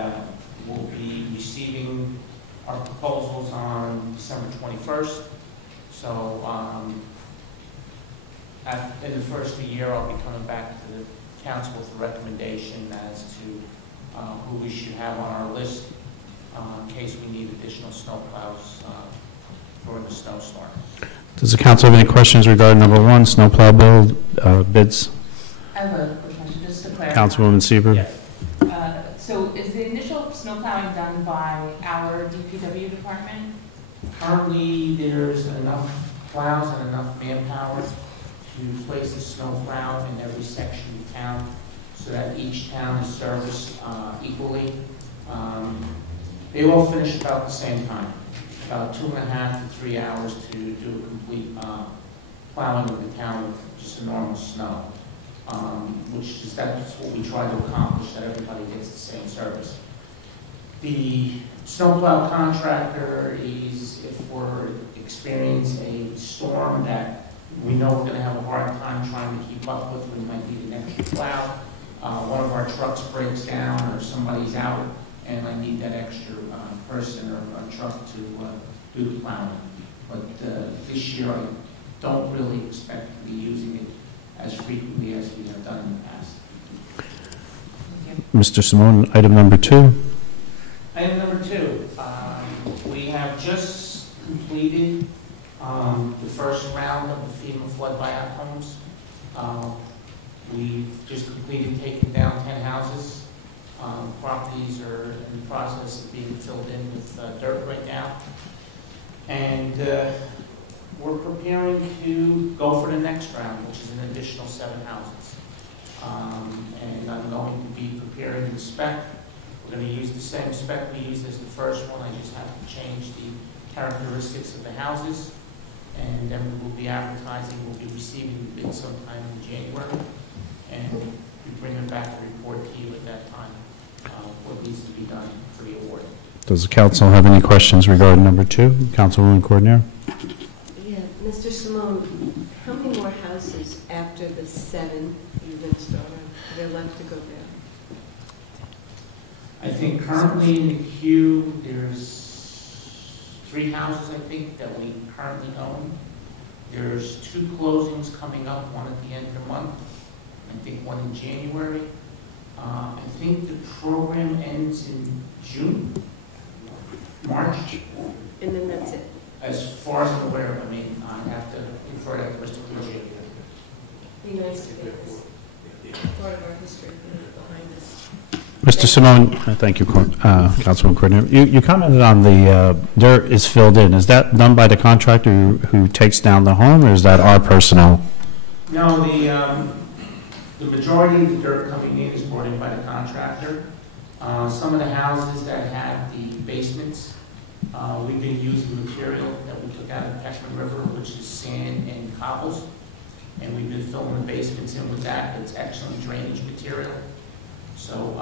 we'll be receiving our proposals on December 21st. So in the first of the year, I'll be coming back to the council with a recommendation as to who we should have on our list in case we need additional snow plows for the snowstorm. Does the council have any questions regarding number 1, snowplow bill bids? I have a quick question, just to clarify. Councilwoman Seaver? Yes. So is the initial snow plowing done by our DPW department? Currently, there's enough plows and enough manpower to place a snow plow in every section of town so that each town is serviced equally. They all finish about the same time, about 2.5 to 3 hours to do a complete plowing of the town with just a normal snow, which is that's what we try to accomplish, that everybody gets the same service. The snowplow contractor is, if we're experiencing a storm that we know we're going to have a hard time trying to keep up with, we might need an extra plow. One of our trucks breaks down or somebody's out, and I need that extra person or truck to do the plowing. But this year, I don't really expect to be using it as frequently as we have done in the past. Mr. Simone, item number 2. Item number 2, we have just completed the first round of the FEMA flood buyout homes. We've just completed taking down 10 houses. Properties are in the process of being filled in with dirt right now. And we're preparing to go for the next round, which is an additional 7 houses. And I'm going to be preparing the spec. We're going to use the same spec we used as the first one. I just have to change the characteristics of the houses. And then we will be advertising, we'll be receiving the bid sometime in January. And we bring them back to report to you at that time, what needs to be done for the award. Does the council have any questions regarding number 2? Councilwoman Coordinator? Yeah, Mr. Simone, how many more houses after the 7 you've been started are there left to go down? I think currently in the queue, there's 3 houses, I think, that we currently own. There's 2 closings coming up, one at the end of the month, I think one in January. I think the program ends in June, March. And then that's it? As far as I'm aware of, I mean, I have to refer that to Mr. Pucci. Be nice to get this part of our history behind us. Mr. Simone, thank you, Councilwoman Coordinator. You commented on the dirt is filled in. Is that done by the contractor who takes down the home, or is that our personnel? No, the majority of the dirt coming in is brought in by the contractor. Some of the houses that have the basements, we've been using material that we took out of the Peckman River, which is sand and cobbles, and we've been filling the basements in with that. It's excellent drainage material. So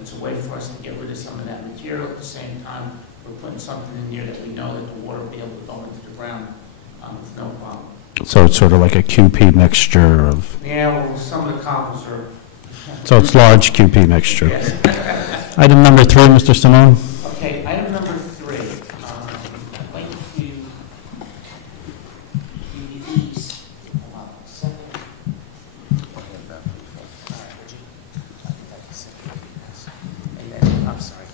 it's a way for us to get rid of some of that material. At the same time, we're putting something in here that we know that the water will be able to go into the ground with no problem. So it's sort of like a QP mixture of... Yeah, well, some of the cobbles are... So it's large QP mixture. Yes. Item number 3, Mr. Simone. Okay, item number 3. I'd like to do these. Hold on a second. And then, I'm sorry.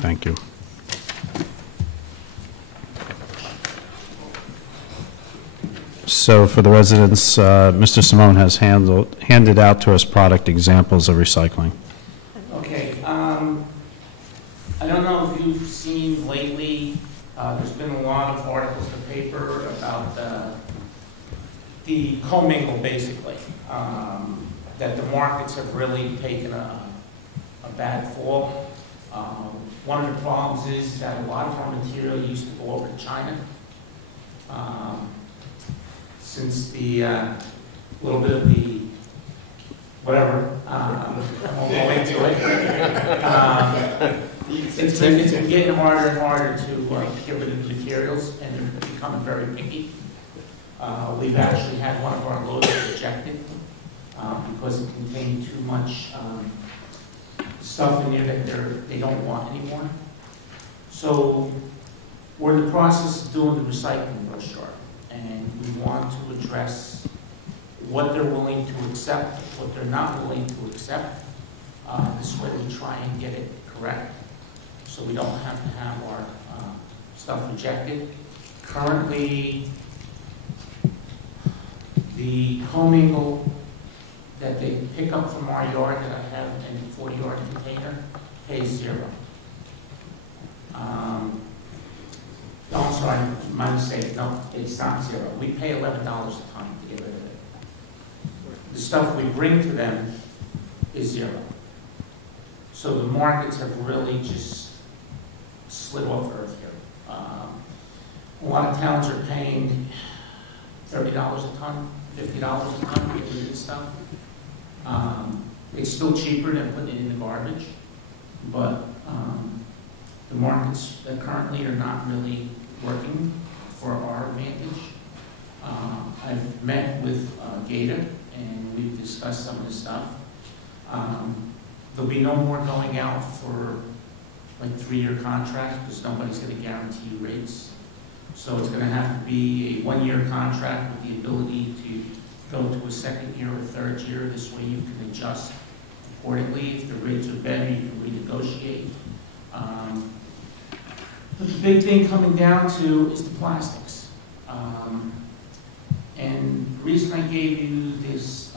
Thank you. So for the residents, Mr. Simone has handed out to us product examples of recycling. Okay, I don't know if you've seen lately, there's been a lot of articles in the paper about the commingle, basically, that the markets have really taken a bad fall. One of the problems is that a lot of our material used to go over to China. Since the little bit of the whatever, I won't go into it. It's been getting harder and harder to get rid of the materials, and they're becoming very picky. We've actually had one of our loads rejected because it contained too much stuff in there that they don't want anymore. So we're in the process of doing the recycling brochure, and we want to address what they're willing to accept, what they're not willing to accept. This way we try and get it correct, so we don't have to have our stuff rejected. Currently, the commingle that they pick up from our yard that I have in a 40-yard container pays 0. No, I'm sorry, my mistake, no, it's not zero. We pay $11 a ton to get rid of it. The stuff we bring to them is zero. So the markets have really just slid off earth here. A lot of towns are paying $30 a ton, $50 a ton to get rid of this stuff. It's still cheaper than putting it in the garbage, but the markets that currently are not really working for our advantage. I've met with Gata, and we've discussed some of this stuff. There'll be no more going out for like 3-year contracts because nobody's going to guarantee you rates. So it's going to have to be a 1-year contract with the ability to go to a 2nd year or 3rd year. This way you can adjust accordingly. If the rates are better, you can renegotiate. But the big thing coming down to is the plastics. And the reason I gave you this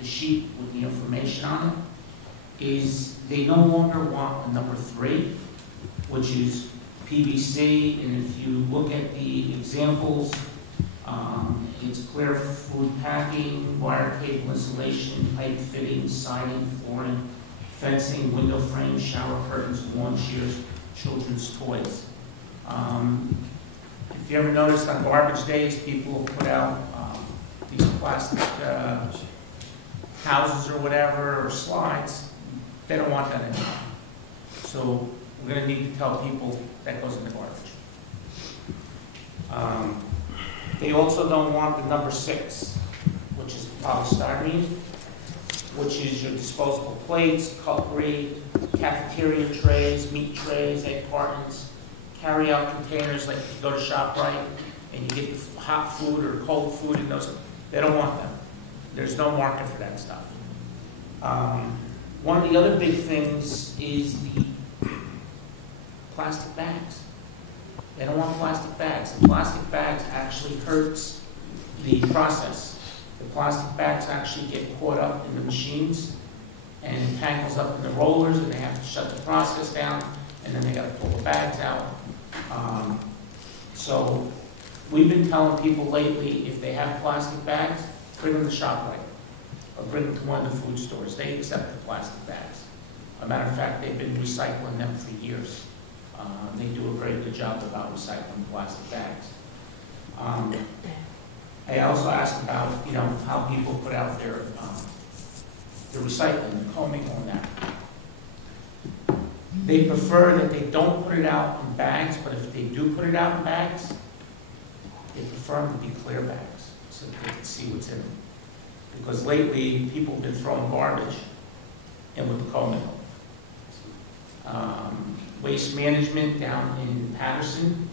the sheet with the information on it is they no longer want a number 3, which is PVC, and if you look at the examples, it's clear food packing, wire cable insulation, pipe fittings, siding, flooring, fencing, window frames, shower curtains, lawn chairs, children's toys. If you ever noticed on garbage days, people put out these plastic houses or whatever, or slides. They don't want that anymore. So we're going to need to tell people that goes in the garbage. They also don't want the number 6, which is polystyrene, which is your disposable plates, cutlery, cafeteria trays, meat trays, egg cartons, carry-out containers like you go to ShopRite and you get hot food or cold food in those. They don't want them. There's no market for that stuff. One of the other big things is the plastic bags. They don't want plastic bags. The plastic bags actually hurts the process. The plastic bags actually get caught up in the machines and tangles up in the rollers, and they have to shut the process down, and then they got to pull the bags out. So we've been telling people lately, if they have plastic bags, bring them to ShopRite or bring them to one of the food stores. They accept the plastic bags. As a matter of fact, they've been recycling them for years. They do a very good job about recycling plastic bags. I also asked about, how people put out their recycling, the commingle and that. They prefer that they don't put it out in bags, but if they do put it out in bags, they prefer them to be clear bags so that they can see what's in them. Because lately, people have been throwing garbage in with the commingle. Waste Management down in Patterson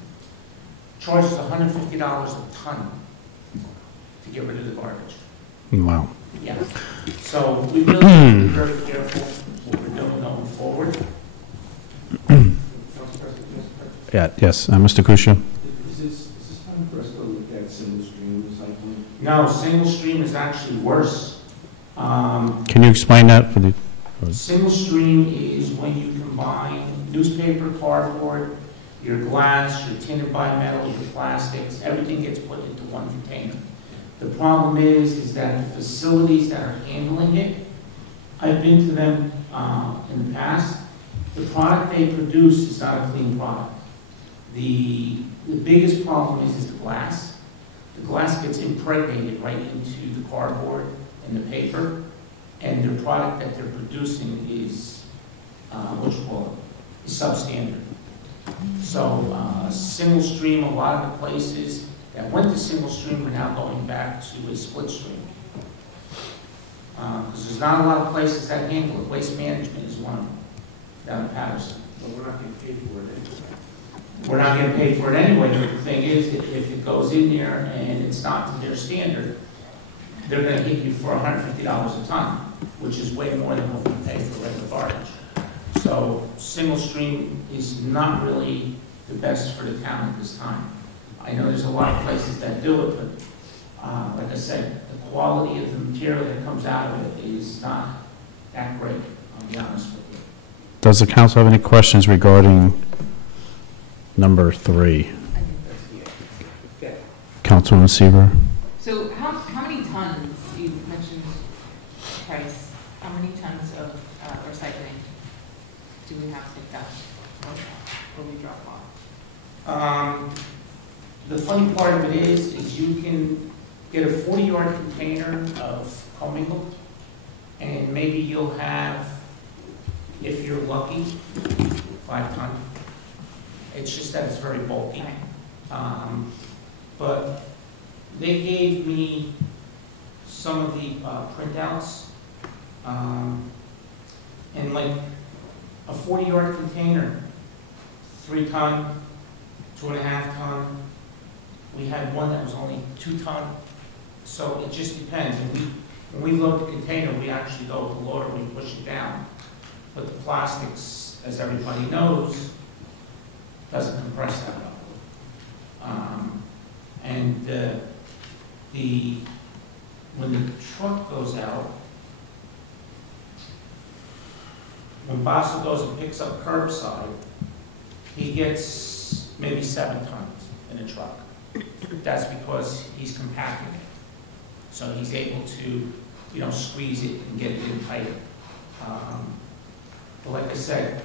charges $150 a ton to get rid of the garbage. Wow. Yeah. So we really have to be very careful what we're doing going forward. Yeah, yes, Mr. Kusha. Is this time for us to look at single stream recycling? No, single stream is actually worse. Can you explain that for the? Single stream is when you combine newspaper, cardboard, your glass, your tinted bimetal, your plastics, everything gets put into one container. The problem is that the facilities that are handling it, I've been to them in the past, the product they produce is not a clean product. The biggest problem is the glass. The glass gets impregnated right into the cardboard and the paper, and the product that they're producing is, is substandard. So single stream, a lot of the places that went to single stream are now going back to a split stream. Because there's not a lot of places that handle it. Waste Management is one of them, down in Patterson. But we're not getting paid for it anyway. We're not getting paid for it anyway. The thing is, if it goes in there and it's not to their standard, they're going to hit you for $150 a ton, which is way more than what we pay for regular garbage. So single stream is not really the best for the town at this time. I know there's a lot of places that do it, but like I said, the quality of the material that comes out of it is not that great, I'll be honest with you. Does the council have any questions regarding number 3? Councilman Seaver. So how many tons, you mentioned price, how many tons of recycling do we have picked up or we drop off? The funny part of it is you can get a 40-yard container of commingled, and maybe you'll have, if you're lucky, 5 ton. It's just that it's very bulky. But they gave me some of the printouts, and like a 40-yard container, 3 ton, 2.5 ton. We had one that was only 2 ton. So it just depends. And when we load the container, we actually go with the loader, we push it down. But the plastics, as everybody knows, doesn't compress that well. And when the truck goes out, when Basso goes and picks up curbside, he gets maybe 7 tons in a truck. That's because he's compacting it. So he's able to, squeeze it and get it in tighter. But like I said,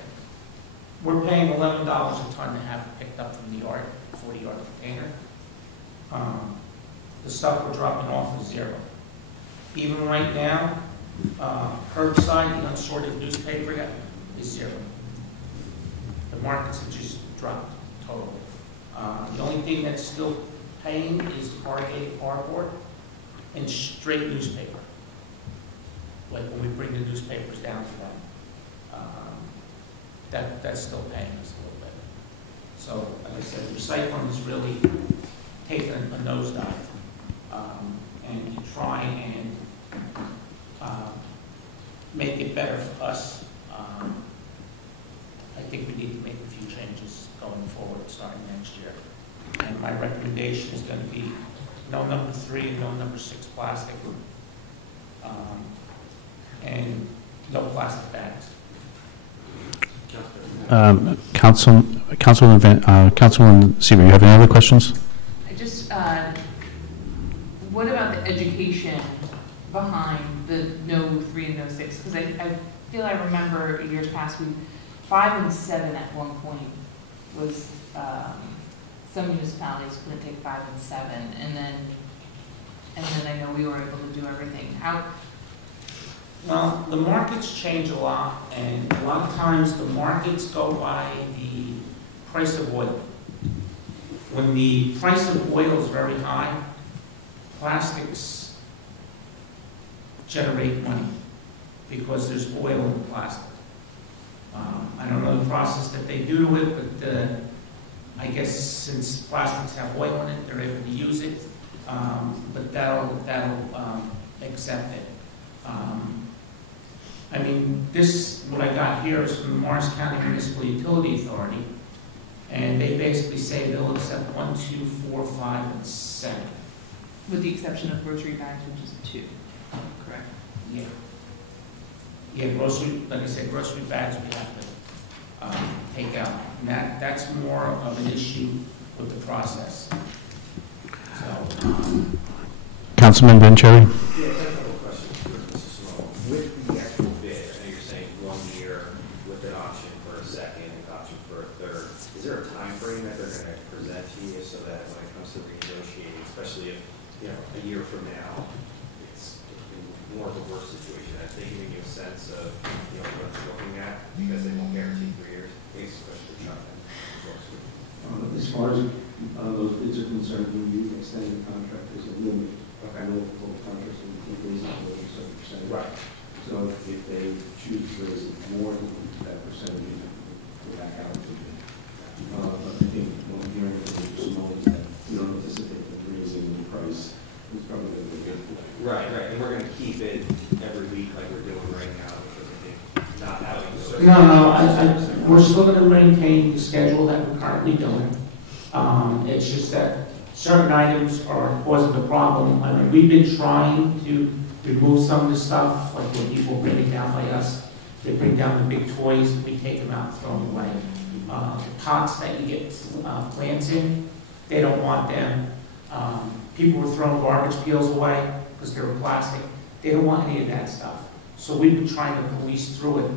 we're paying $11 a ton to have it picked up from the yard, 40-yard container. The stuff we're dropping off is 0. Even right now, curbside, the unsorted newspaper is 0. The markets have just dropped totally. The only thing that's still paying is corrugated cardboard and straight newspaper. Like when we bring the newspapers down for them, that's still paying us a little bit. So, like I said, recycling is really taking a nosedive, and to try and make it better for us. I think we need to make a few changes going forward, starting next year. And my recommendation is going to be no number 3 and no number 6 plastic, and no plastic bags. Councilman Seaver, you have any other questions? I just, what about the education behind the no 3 and no 6? Because I feel I remember in years past, 5 and 7 at one point was, some municipalities couldn't take 5 and 7, and then I know we were able to do everything. Well, the markets change a lot, and a lot of times the markets go by the price of oil. When the price of oil is very high, plastics generate money because there's oil in the plastic. I don't know the process that they do to it, but I guess since plastics have oil in it, they're able to use it, but that'll accept it. I mean, what I got here is from the Morris County Municipal Utility Authority, and they basically say they'll accept 1, 2, 4, 5, and 7. With the exception of grocery bags, which is 2, correct? Yeah. Yeah, like I said, grocery bags we have to take out. And that's more of an issue with the process. So, Councilman Vanchery? Yeah, I have a couple of questions for Mr. Small. With the actual bid, I know you're saying 1 year with an option for a second, an option for a third. Is there a time frame that they're going to present to you so that when it comes to renegotiating, especially if, a year from now, it's more of a worse situation, that they giving you a sense of, what they're looking at, because they won't guarantee 3 years, especially for Chuck. As far as those bids are concerned, when you extend the contract, there's a limit. Okay. No full contracts and raise it more than 7%. Right. So if they choose to raise it more than that percentage, you go back out to bid. But I think what I'm hearing from Simone is that we don't anticipate that raising the price is probably going to be good. Right. And we're going to keep it every week like we're doing right now, because I think not having certain... No, we're still going to maintain the schedule that we're currently doing. It's just that certain items are causing the problem. I mean, we've been trying to remove some of the stuff, like when people bring it down by us. They bring down the big toys, we take them out and throw them away. The pots that you get plants in, they don't want them. People were throwing garbage peels away because they were plastic. They don't want any of that stuff. So we've been trying to police through it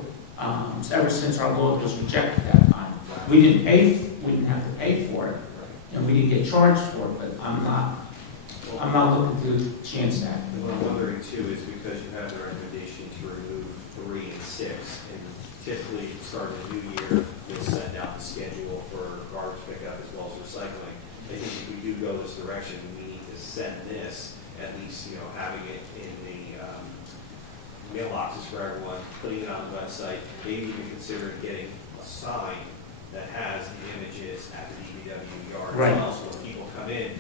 ever since our law was rejected that time. We didn't have to pay for it, and we didn't get charged for it, but I'm not looking to chance that. And what I'm wondering too is because you have the recommendation to remove 3 and 6, and typically starting the new year, you'll send out the schedule for garbage pickup as well as recycling. I think if we do go this direction, we need to send this, at least, having it in the mailboxes for everyone, putting it on the website, maybe even considering getting a sign that has the images at the DPW yard. Right. So when people come in,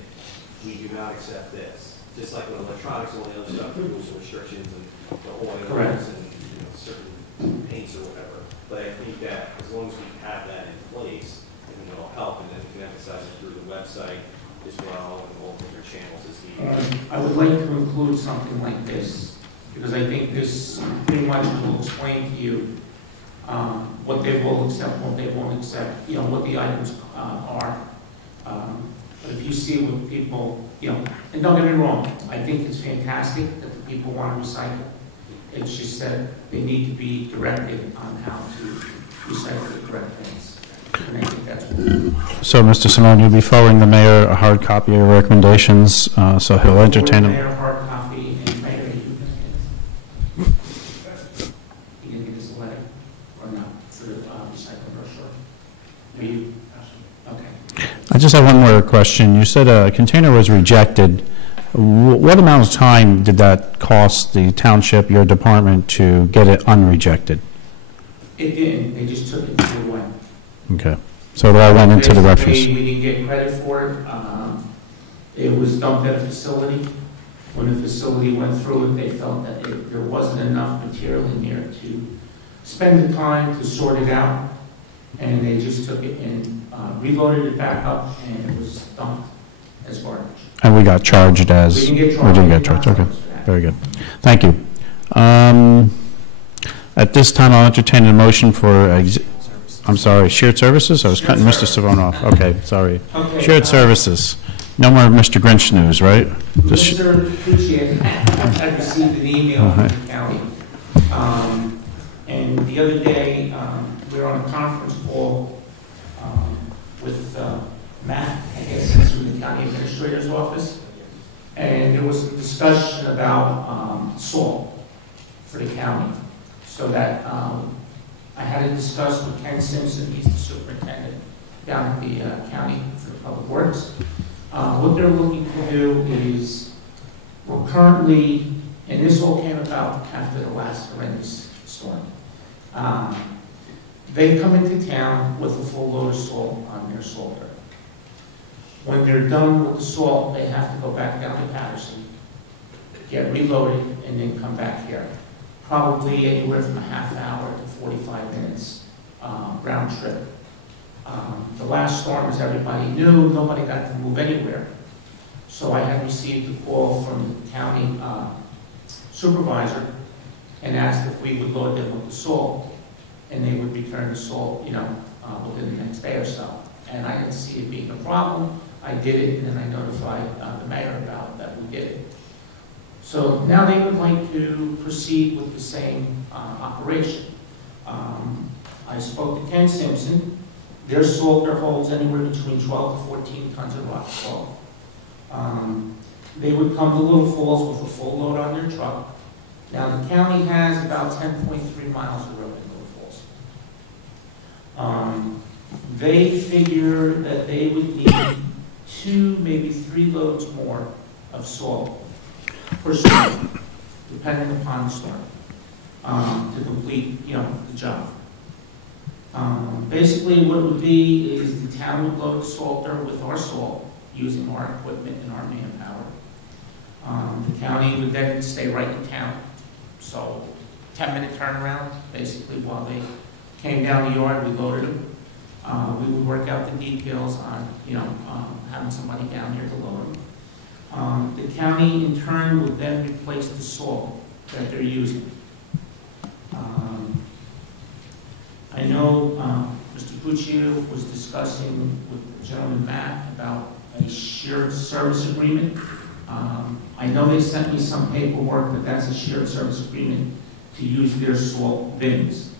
we do not accept this. Just like with electronics and all the other stuff, the rules and restrictions and the oils Correct. and certain paints or whatever. But I think that as long as we have that in place, I think it'll help, and then we can emphasize it through the website as well and all different channels as needed. I would like to include something like this, because I think this pretty much will explain to you what they will accept, what they won't accept, what the items are. But if you see what people, and don't get me wrong, I think it's fantastic that the people want to recycle. It's just that they need to be directed on how to recycle the correct things. And I think that's what. So, Mr. Simone, you'll be forwarding the mayor a hard copy of your recommendations, so he'll entertain them. Mayor, hard copy, and mayor, you can give us a letter or not for the recycling brochure. Are you? Okay. I just have one more question. You said a container was rejected. What amount of time did that cost the township, your department, to get it unrejected? It didn't. They just took it and threw it away. Okay. So it all went into the refuse. We didn't get credit for it. It was dumped at a facility. When the facility went through it, they felt that there wasn't enough material in there to spend the time to sort it out. And they just took it and reloaded it back up, and it was dumped as garbage. And we got charged as... We didn't get charged. Okay. Very good. Thank you. At this time, I'll entertain a motion for... I'm sorry, shared services? I was cutting Mr. Savone off. Okay, sorry. Okay, Shared services. No more Mr. Grinch news, right? Mr. Pucci, I received an email from the county. And the other day, we were on a conference call with Matt, I guess he's from the county administrator's office. And there was some discussion about salt for the county. So that I had to discuss with Ken Simpson, he's the superintendent down at the county for Public Works. What they're looking to do is, we're currently, and this all came about after the last horrendous storm. They come into town with a full load of salt on their salter. When they're done with the salt, they have to go back down to Patterson, get reloaded, and then come back here. Probably anywhere from a half hour to 45 minutes round trip. The last storm, as everybody knew, nobody got to move anywhere. So I had received a call from the county supervisor and asked if we would load them with the salt, and they would return the salt, within the next day or so. And I didn't see it being a problem. I did it, and then I notified the mayor about that we did it. So now they would like to proceed with the same operation. I spoke to Ken Simpson. Their salter holds anywhere between 12 to 14 tons of rock salt. They would come to Little Falls with a full load on their truck. Now the county has about 10.3 miles of road in Little Falls. They figure that they would need 2, maybe 3 loads more of salt per storm, depending upon the storm, to complete, the job. Basically, what it would be is the town would load the salter with our salt, using our equipment and our manpower. The county would then stay right in town, so 10-minute turnaround, basically, while they came down the yard, we loaded them. We would work out the details on, having somebody down here to load them. The county, in turn, would then replace the salt that they're using. I know Mr. Puccio was discussing with Gentleman Matt about a shared service agreement. I know they sent me some paperwork, but that's a shared service agreement to use their salt bins.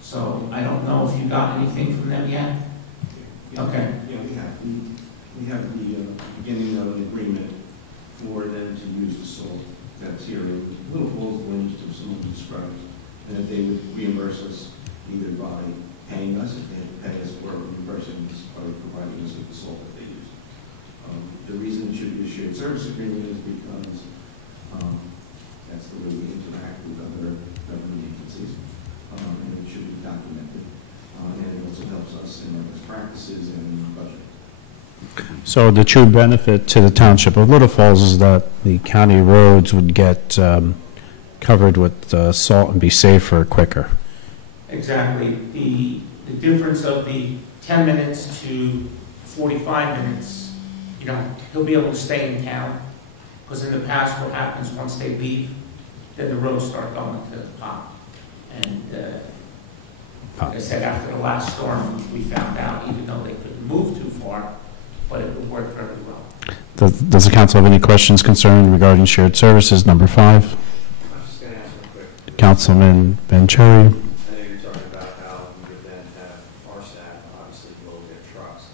So I don't know if you got anything from them yet? Okay. Yeah, we have the beginning of the agreement for them to use the salt that's here in Little Falls, Lynch, to someone described, and that they would reimburse us either by paying us, if they had to pay us, or reimbursing us by providing us with the salt that they use. The reason it should be a shared service agreement is because that's the way we interact with other government agencies, and it should be documented. And it also helps us in our best practices and budget. So the true benefit to the Township of Little Falls is that the county roads would get covered with salt and be safer quicker. Exactly. The difference of the 10 minutes to 45 minutes, you know, he'll be able to stay in town, because in the past what happens once they leave, then the roads start going to pop. And like I said, after the last storm, we found out, even though they couldn't move too far, but it would work very well. Does the council have any questions concerned regarding shared services? Number 5. I was just going to ask one quick. Councilman Vanchery. I know you're talking about how we would then have our staff obviously load their trucks,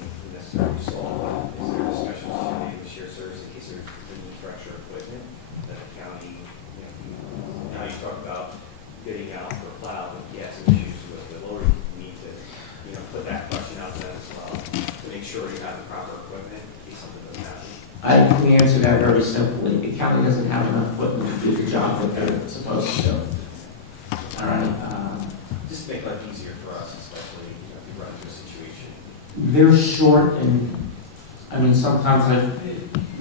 the necessary salt. Is there discussion on the shared service in case there's the need for extra equipment that the county, now you talk about getting out for a plow, but you have some issues with the loader. You need to, put that question out to them as well to make sure you have the proper equipment in case something doesn't happen. I can answer that very simply. The county doesn't have enough equipment to do the job that they're supposed to do. All right. Just make life easier for us, especially if we run into a situation. They're short, and I mean, sometimes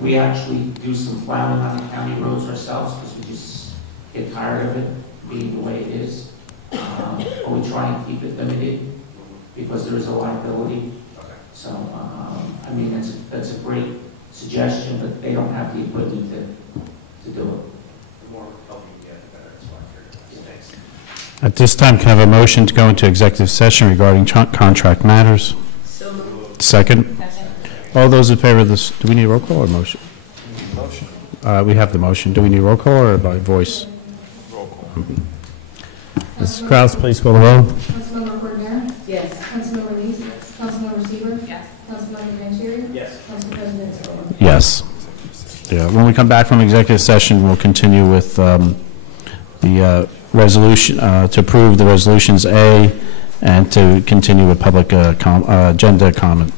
we actually do some plowing on the county roads ourselves because we just get tired of it being the way it is. But we try and keep it limited because there is a liability. Okay. So, I mean, that's a great suggestion, but they don't have the equipment to do it. The more help you get, the better. That's why I figured that. Thanks. At this time, can I have a motion to go into executive session regarding contract matters? So moved. Second. All those in favor of this, do we need a roll call or motion? Motion. We have the motion. Do we need a roll call or by voice? Roll call. Mrs. Kraus, please call the roll. Councilmember Cordero? Yes. Councilmember Lees? Yes. Councilmember Seaver? Yes. Councilmember Vanchery? Yes. Council President Scola? Yes. Yeah, when we come back from executive session, we'll continue with the resolution, to approve the resolutions A and to continue with public agenda comment.